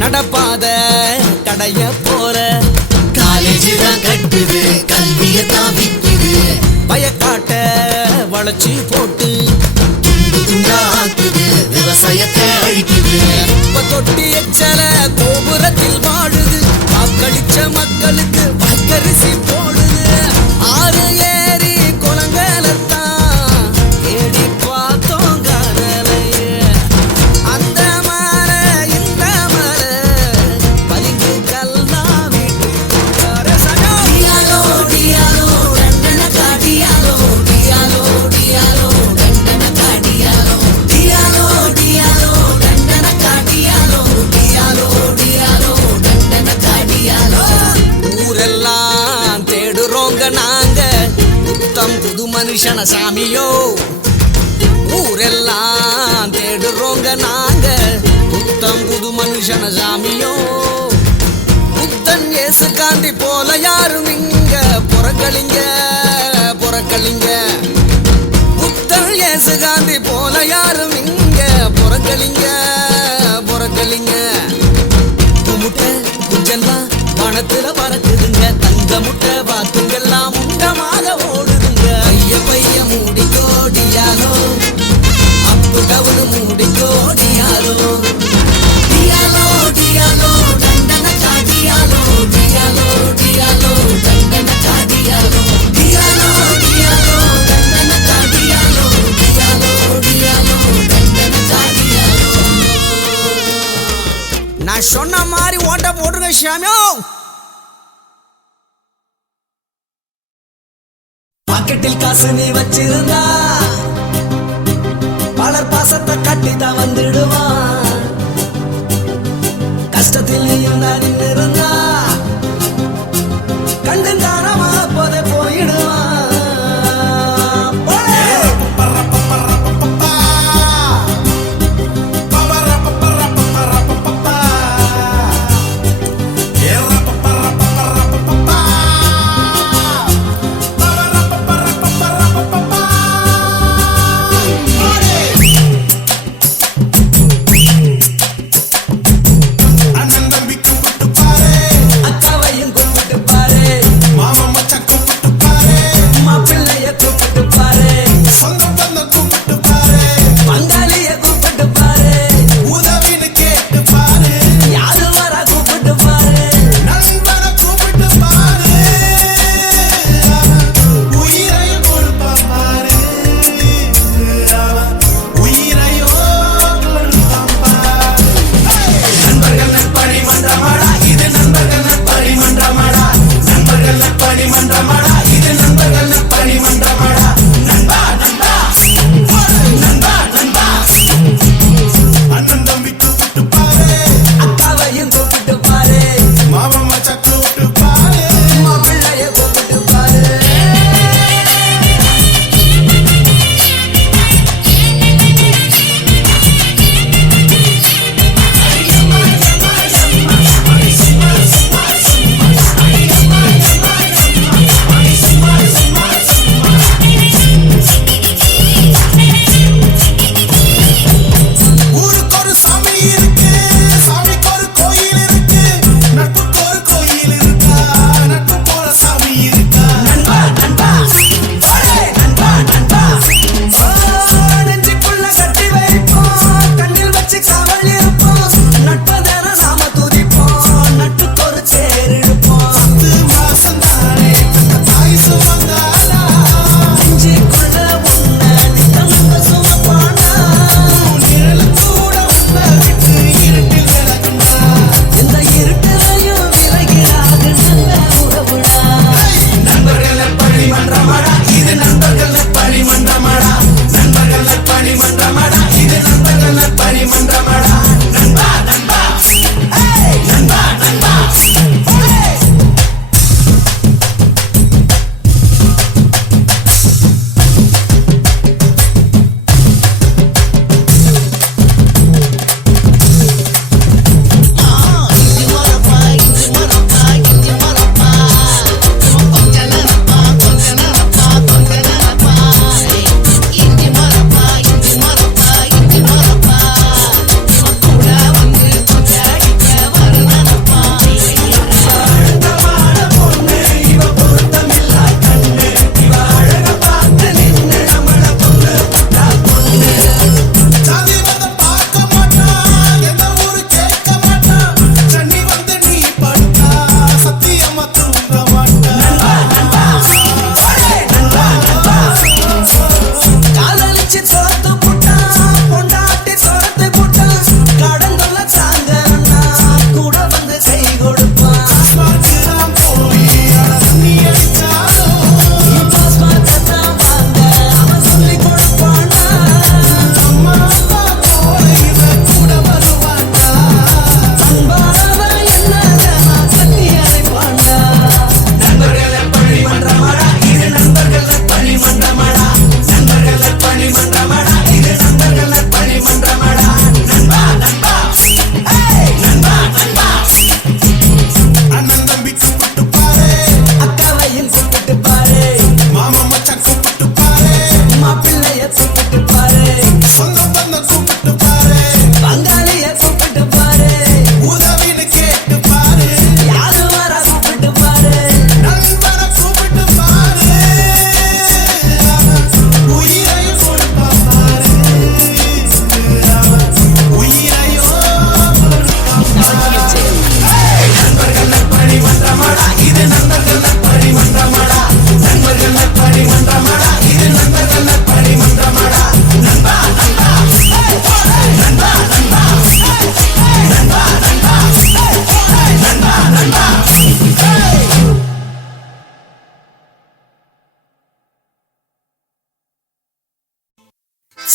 நடப்பாத கடைய போற காலேஜ் தான் கட்டுது கல்வியை தான் விக்குது. பயக்காட்ட வளைச்சி போட்டு துண்டு துண்டா ஆக்குது விவசாயத்தை அழிக்குது. இப்ப தொட்டி எச்சல கோபுரத்தில் வாழுது. வாக்களிச்ச மக்களுக்கு வாக்கரிசி போடுது. ஆறு ஏரி குளங்களைத்தான் தேடி பார்த்தோம் காணலையே. அந்த மர இந்த மர பலிங்கு கல்லா வீட்டுக்கார சகோ. டியாலோ டியாலோ டண்டன காடியாலோ. டியாலோ டியாலோ டண்டன காடியாலோ. டியாலோ டியாலோ டண்டன காடியாலோ. ஊரெல்லாம் தேடுறோங்க நாங்க புத்தம் புது மனுஷன சாமியோ. ஊரெல்லாம் தேடுறோங்க நாங்க புத்தம் புது மனுஷன சாமியோ. புத்தன் இயேசு காந்தி போல யாரும் இங்க புறக்கலிங்க புறக்கலிங்க. புத்தன் இயேசு காந்தி போல யாரும் இங்க புறக்கலிங்க புறக்கலிங்க. முட்டை குஞ்செல்லாம் பணத்துல பறக்குதுங்க. தங்க முட்டை பாத்துங்கெல்லாம் முண்டமாக ஓடுதுங்க. ஐய பைய மூடிக்கோடியாலோ அப்பு கவுனு மூடிக்கோடியாலோ. டியாலோ டியாலோ டண்டன காடியாலோ. டியாலோ டியாலோ டண்டன காடியாலோ. டியாலோ டியாலோ டண்டன காடியாலோ. டியாலோ டியாலோ டண்டன காடியாலோ. நான் சொன்ன மாதிரி ஓட்ட போட்டுருங்க சாமியோ. பாக்கெட்டில் காசு நீ வச்சிருந்தா பலர் பாசத்தை கட்டிதான் வந்துடுவான். கஷ்டத்தில் நீ நின்றிருந்தா கண்டு தாரமா போதே போயிடுவான். அண்ணன் தம்பி கும்பிட்டு பாரு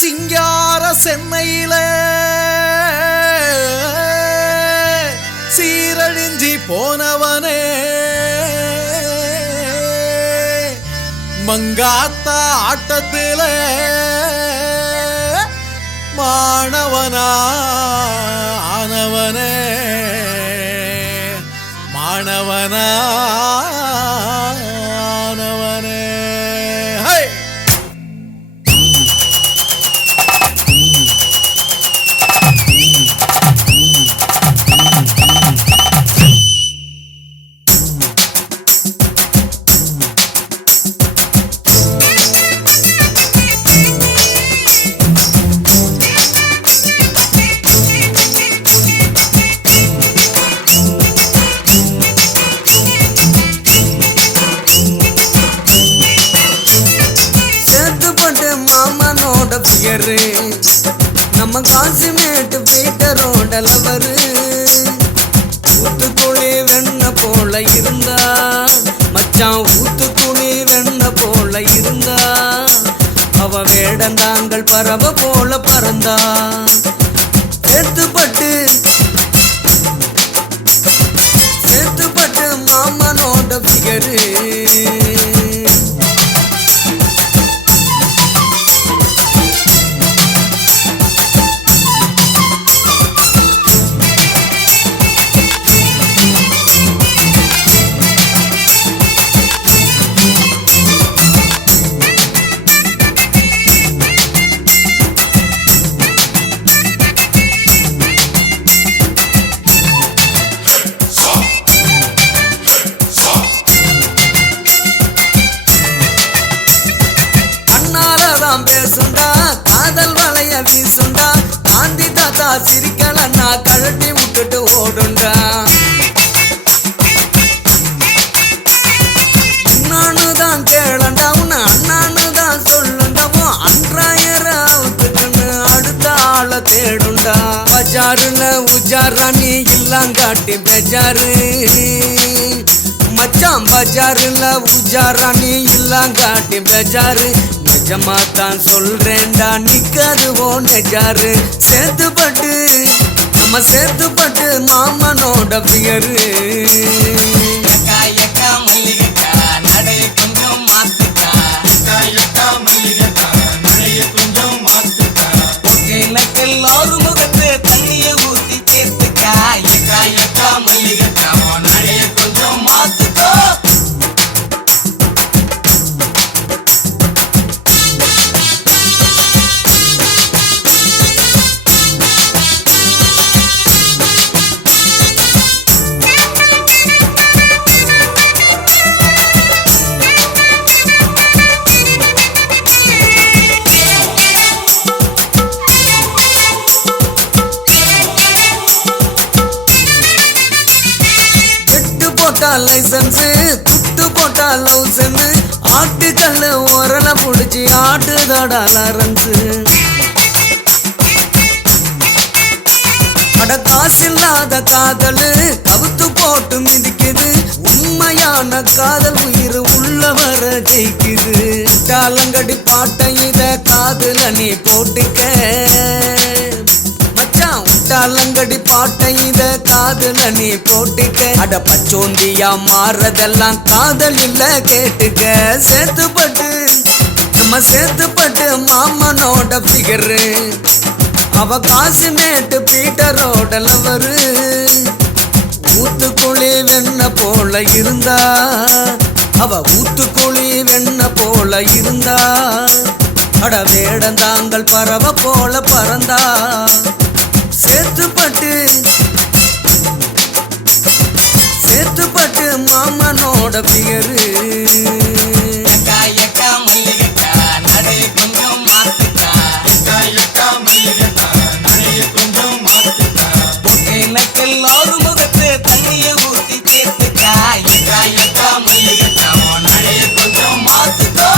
சிங்கார சென்னையில சீரழிஞ்சி போனவனே மங்காத்தா ஆட்டத்தில மாணவனா ஆனவனே மாணவனா ஆனவனே ஹே நம்ம காசிமேட்டு பீட்டரோட லவரு ஊத்துக்குழி வெண்ண போல இருந்தா மச்சான் ஊத்துக்குழி வெண்ண போல இருந்தா அவ வேடந்தாங்கள் பறவ போல பறந்தா சேத்துப்பட்டு மாமனோட பிகரு பேசுண்டா காதல் வளைய வீசுண்டா காந்தி தாத்தா சிரிக்கலன்னா கழட்டி விட்டுட்டு ஓடுண்டா அண்ணானுதான் கேளண்டா உன்னை அண்ணானுதான் சொல்லுண்டமோ அன்றாயிரத்துக்குன்னு அடுத்த ஆளை தேடுண்டா பஜாருல உஜாரா நீ இல்லாங்காட்டி பெஜாரு மச்சான் பஜாருல உஜாரா நீ இல்லாங்காட்டி பெஜாரு நிஜமாத்தான் சொல்றேன்டா நிக்காதுவோ நெஜாரு சேத்துப்பட்டு மாமனோட பியரு எல்லாரும் முகத்து தண்ணிய ஊத்தி சேர்த்துக்கா எக்கா மல்லிகா நடைய கொஞ்சம் மாத்துக்கோ லைசன்ஸ் துட்டு போட்டா லவுசன் ஆட்டுக்கல்ல உரல புடிச்சு ஆட்டுதடா லாரன்ஸ் அட காசில்லாத காதல் கவுத்து போட்டு மிதிக்குது உண்மையான காதல் உயிர் உள்ளவர ஜெயிக்குது டாலங்கடி பாட்டை இத காதுல நீ போட்டுக்க டாலங்கடி பாட்டை இத காதுல நீ போட்டுக்க அட பச்சோந்தியா மாறதெல்லாம் காதல் இல்ல கேட்டுக்க சேத்துப்பட்டு மாமனோட பிகரு அவ காசிமேட்டு பீட்டரோட லவரு ஊத்துக்குழி வெண்ண போல இருந்தா அவ ஊத்துக்குழி வெண்ண போல இருந்தா அட வேடந்தாங்கள் பறவ போல பறந்தா சேத்துப்பட்டு மாமனோட பியரு எல்லாரும் முகத்து தண்ணிய ஊத்தி சேர்த்துக்கா எக்கா மல்லிகா நடைய கொஞ்சம் மாத்துக்கோ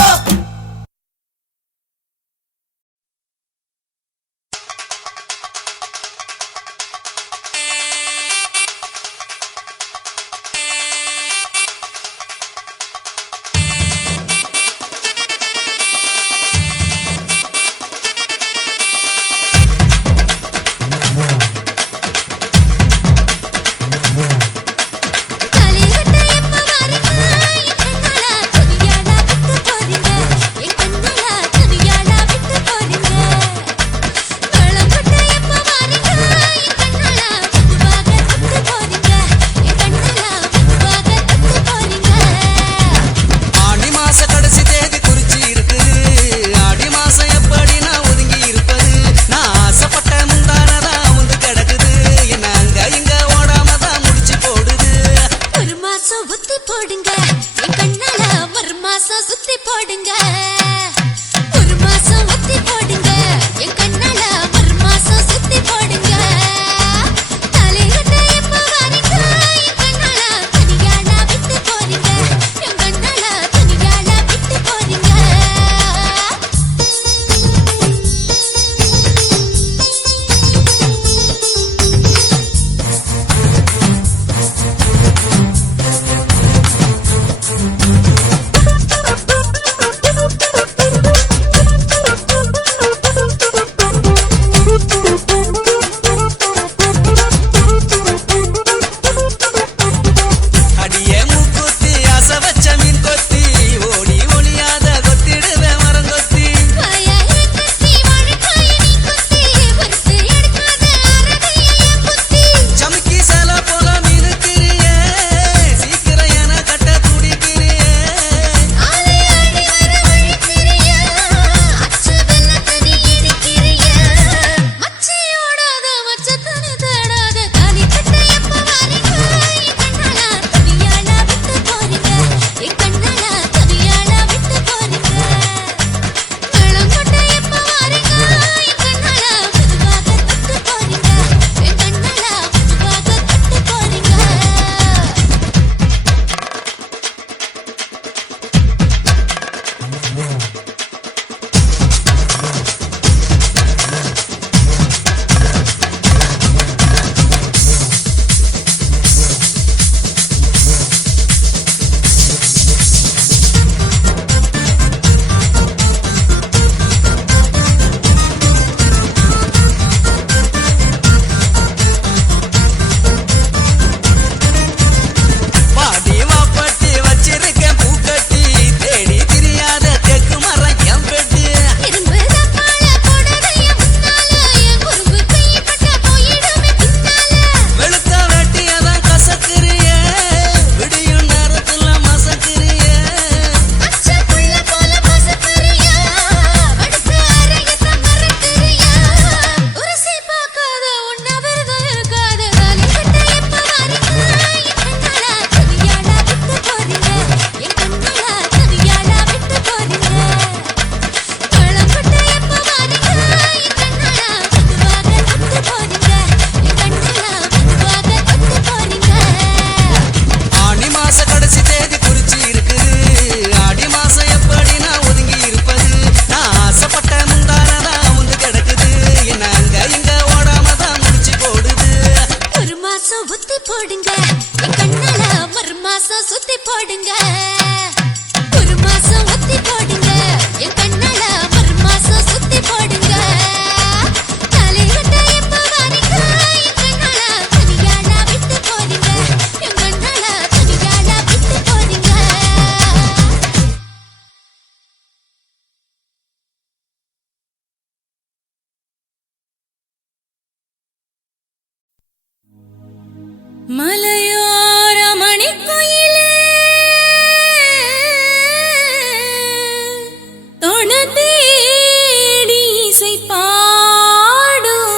மலையோர மணிக்குயிலே தொண தேடி இசை பாடும்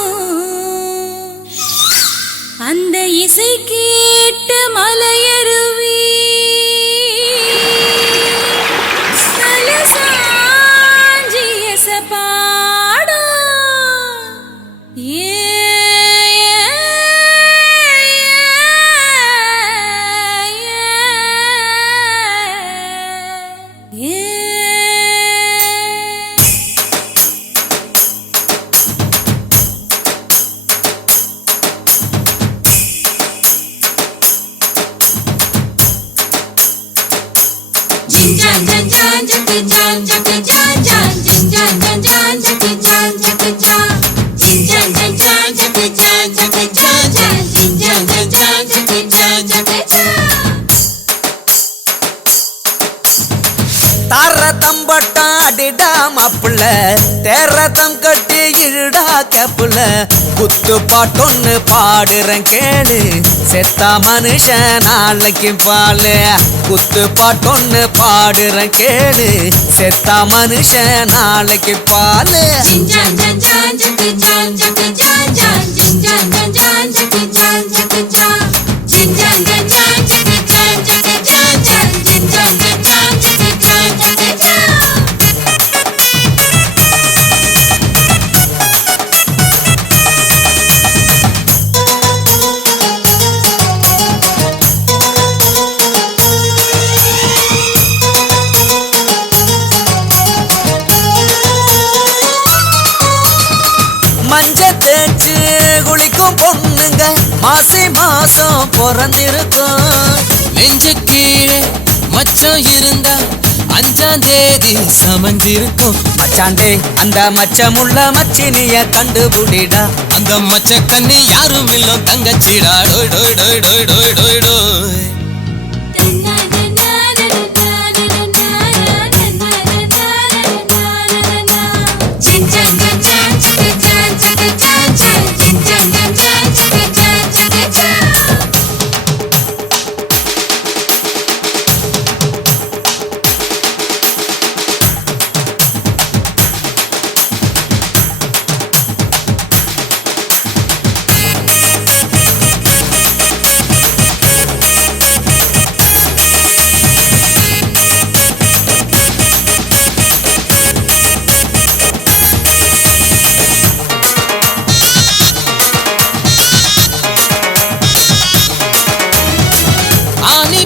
அந்த இசை கேட்டு மலையருவி சாஞ்சி எசப்பாடும் தம்பட்டம் அடிடா மாப்புள்ள தேரதம் கட்டி இழுடா கப்புல குத்து பாட்டொன்னு பாடுறேன் கேளு செத்தா மனுஷன் நாளைக்கு பாலு குத்து பாட்டொன்னு பாடுறேன் கேளு செத்தா மனுஷன் நாளைக்கு பாலு மஞ்ச தேய்ச்சு குளிக்கும் பொண்ணுங்க மாசி மாசம் பிறந்திருக்கும் நெஞ்சு கீழே மச்சம் இருந்தா 5ஆம் தேதி சமஞ்சிருக்கும் மச்சாண்டே அந்த மச்சமுள்ள மச்சினிய கண்டுபிடிடா அந்த மச்ச கண்ணி யாரும் இல்லம் தங்கச்சிடா டோய் டோய் டோய் டோய் டோய் டோய் டோய்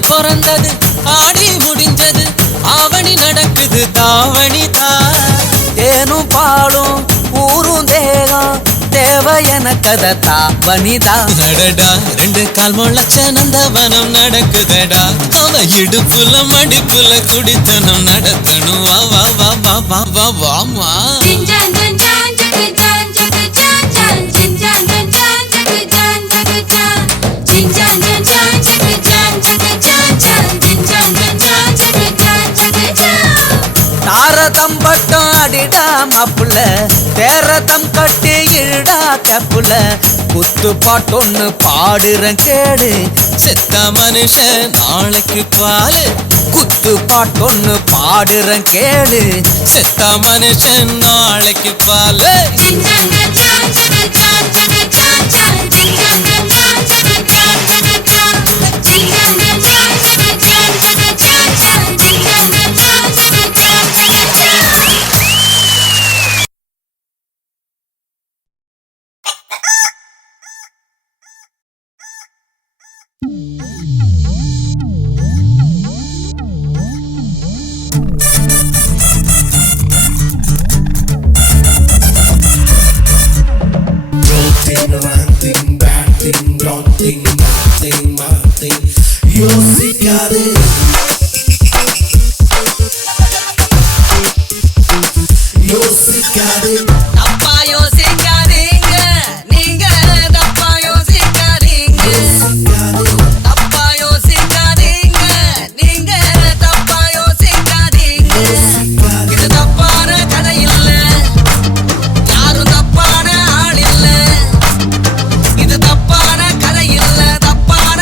பிறந்தது ஆடி முடிஞ்சது ஆவணி நடக்குது தாவணி தேனும் பாலும் ஊரும் தேகம் தேவை எனக்கத தாவணிதா நடடா 2 கால் முளைச்ச நந்தவனம் நடக்குதடா அவ இடுப்புல மடிப்புல குடித்தனம் நடத்தணும் வா வா வா வா வா வா வாமா தாரதம் பட்டம் அடிடா மாப்புள்ள தேரதம் கட்டி இழுடா கப்புல குத்து பாட்டொன்னு பாடுறேன் கேடு செத்த மனுஷன் நாளைக்கு பாலு குத்து பாட்டொன்னு பாடுறேன் கேடு செத்த மனுஷன் நாளைக்கு பாலு தப்பான கதை இல்ல தப்பான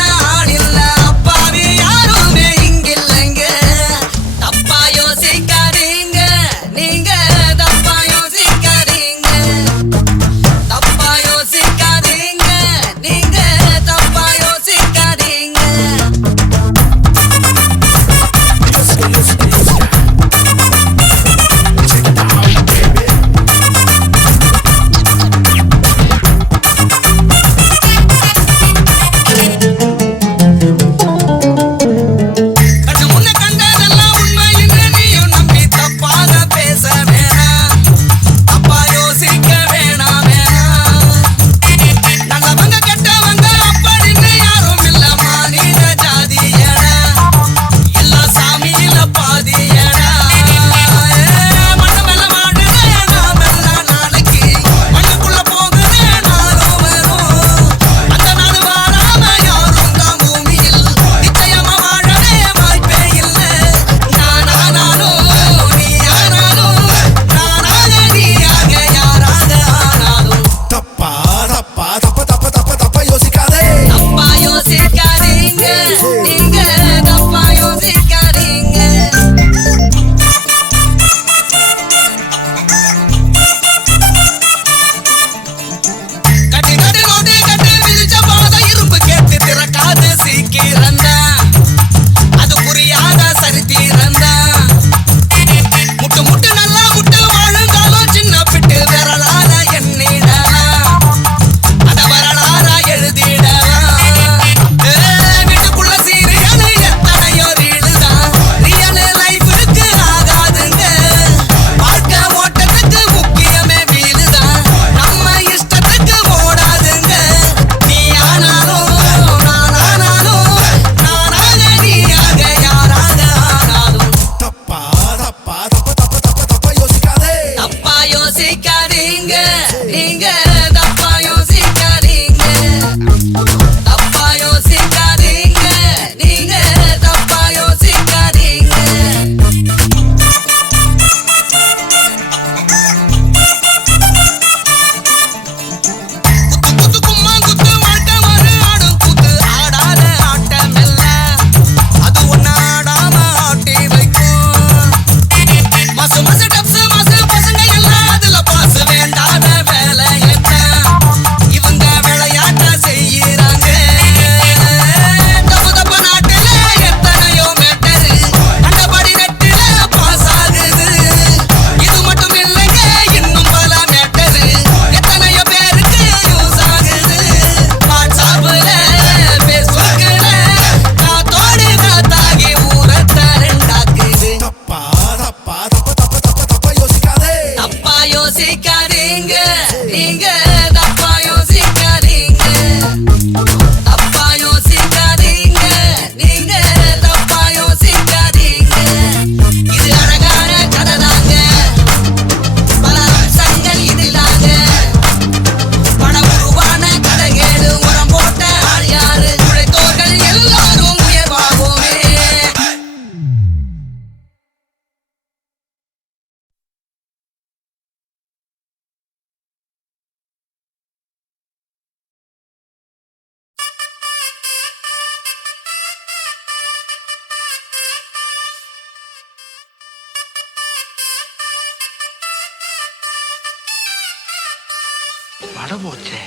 வட போச்சே.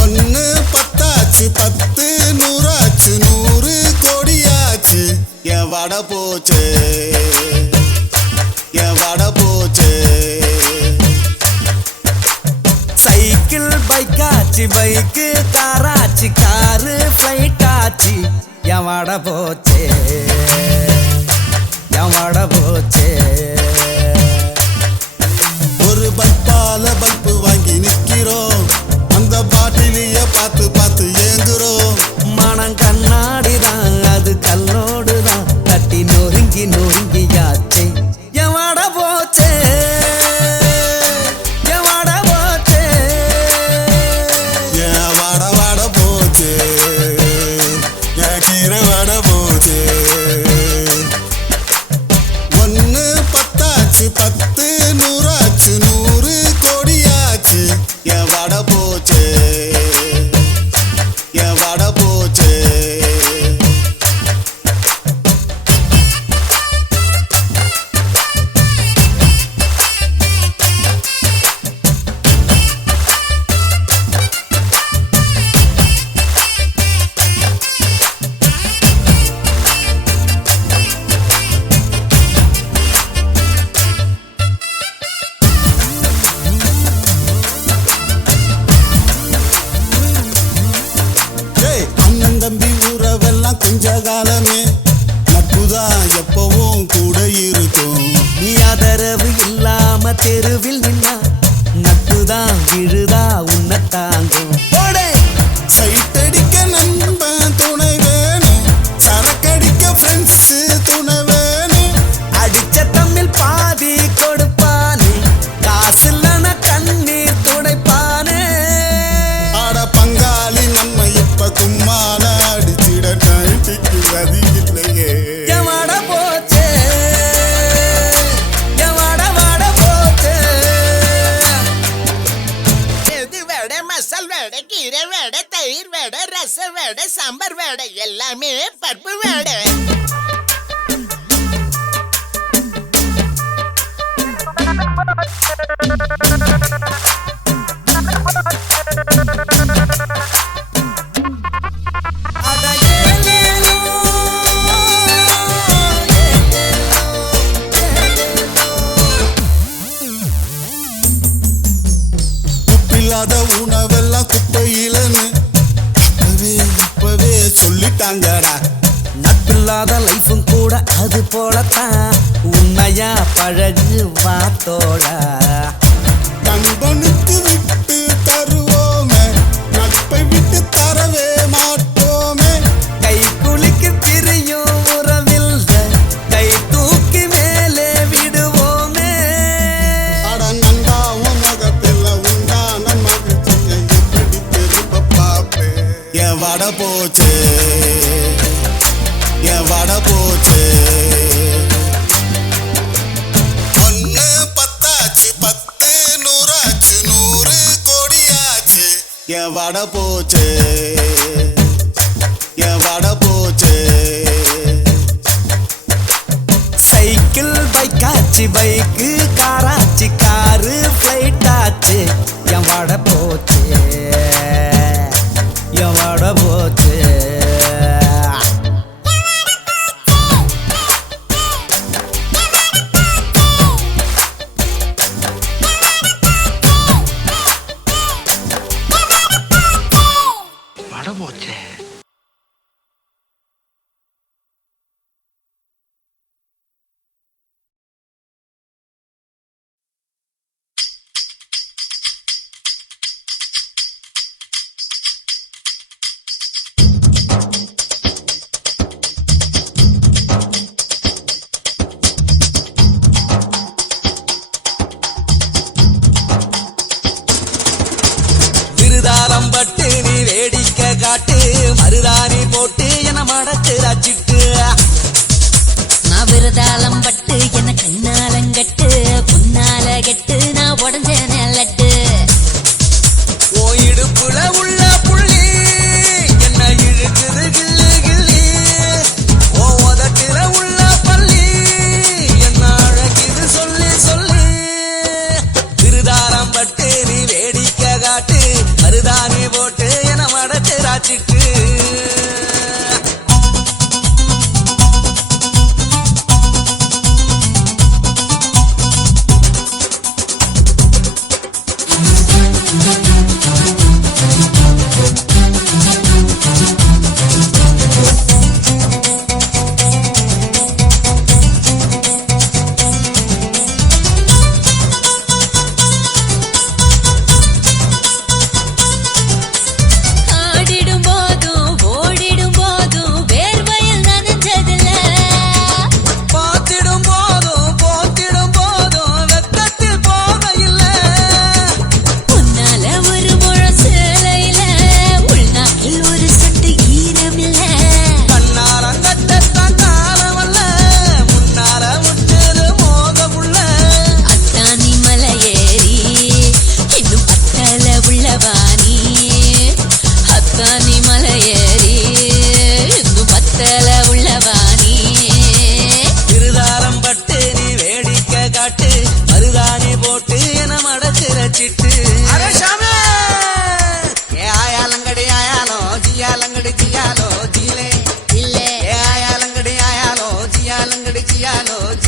ஒன்னு பத்தாச்சு, 10 நூறாச்சு, 100 கோடியாச்சு. என் வட போச்சு, என் வட போச்சு. சைக்கிள் பைக்காச்சு, பைக்கு காராச்சு, காரு ஃபிளைட் ஆச்சு. என் வட போச்சே, என் வட போச்சே. ஒரு பல்பால பல்பு வாங்கி நிக்கிறோம், அந்த பாட்டிலிய பார்த்து பார்த்து ஏங்குறோம். மனம் கண்ணாடி தான், அது கல்லோடு தான், தட்டி நொறுங்கி நொறுங்கியாச்சே. என் வட போச்சே, என் வட போச்சே. என் வட வட போச்சு, என் கீரை வட போச்சு. ஒன்னு பத்தாச்சு, 10 நூறாச்சு, 100 கோடியாச்சு. என் வட போச்சு, என் வட போச்சு. அண்ணன் தம்பி உறவெல்லாம் கொஞ்ச காலமே, நட்புதான் எப்பவும் கூட இருக்கும். நீ ஆதரவு இல்லாம தெருவில் நின்னா நட்புதான் விழுதா உன்னை தாங்கும். போடே சைட்டடிக்க நண்பன் துணை வேணும், சரக்கடிக்க ஃப்ரெண்ட்ஸ் துணை வேணும். அடிச்ச தமிழ் பாதி கொடுப்பானே, காசு இல்லைன்னா கண்ணீர் துடைப்பானே. ஆட பங்காளி நம்ம இப்ப கும்மான அடிச்சிட நைட்டுக்கு கதி இல்லையே. என் வட போச்சே, என் வட வட போச்சே. எது வடை, மசால் வடை, கீரை வடை, தயிர் வடை, ரச வடை, சாம்பார் வடை, எல்லாமே பருப்பு வடை. அட ஏலேலோ, உப்பில்லாத உணவெல்லாம் குப்பையிலன்னு இப்பவே சொல்லிட்டாங்கடா. நட்பில்லாத லைஃபும் கூட அது போலத்தான், உண்மையா பழகு வாத்தோட. நண்பனுக்கு விட்டு தருவோமே, நட்பை விட்டு தரவே மாட்டோமே. கை குலுக்கி திரியும் உறவில்ல, கை தூக்கி மேலே விடுவோமே. அட நண்பா உன் முகத்தில் உண்டான மகிழ்ச்சியை எப்படி திரும்ப பார்ப்பேன். என் வட போச்சு, என் வட போச்சு. ஒன்னு பத்தாச்சு, 10 நூறாச்சு, 100 கோடியாச்சு. என் வட போச்சு, என் வட போச்சு. சைக்கிள் பைக்காச்சு, பைக்கு காராச்சு, காரு ஃபிளைட் ஆச்சு. என் வட போச்சு, என் வட போச்சு. வட போச்சே. விருதாரம் பட்டு நீ வேடிக்கை காட்டு, மருதாணி போட்டு என மடச்சு ரச்சிட்டு. நான் விரதாளம் பட்டு என்ன கண்ணாலங்கட்டு, புன்னால கெட்டு நான் உடஞ்ச நெல்லட்டு. ஓ இடுப்புல உள்ள புள்ளி மனோஜ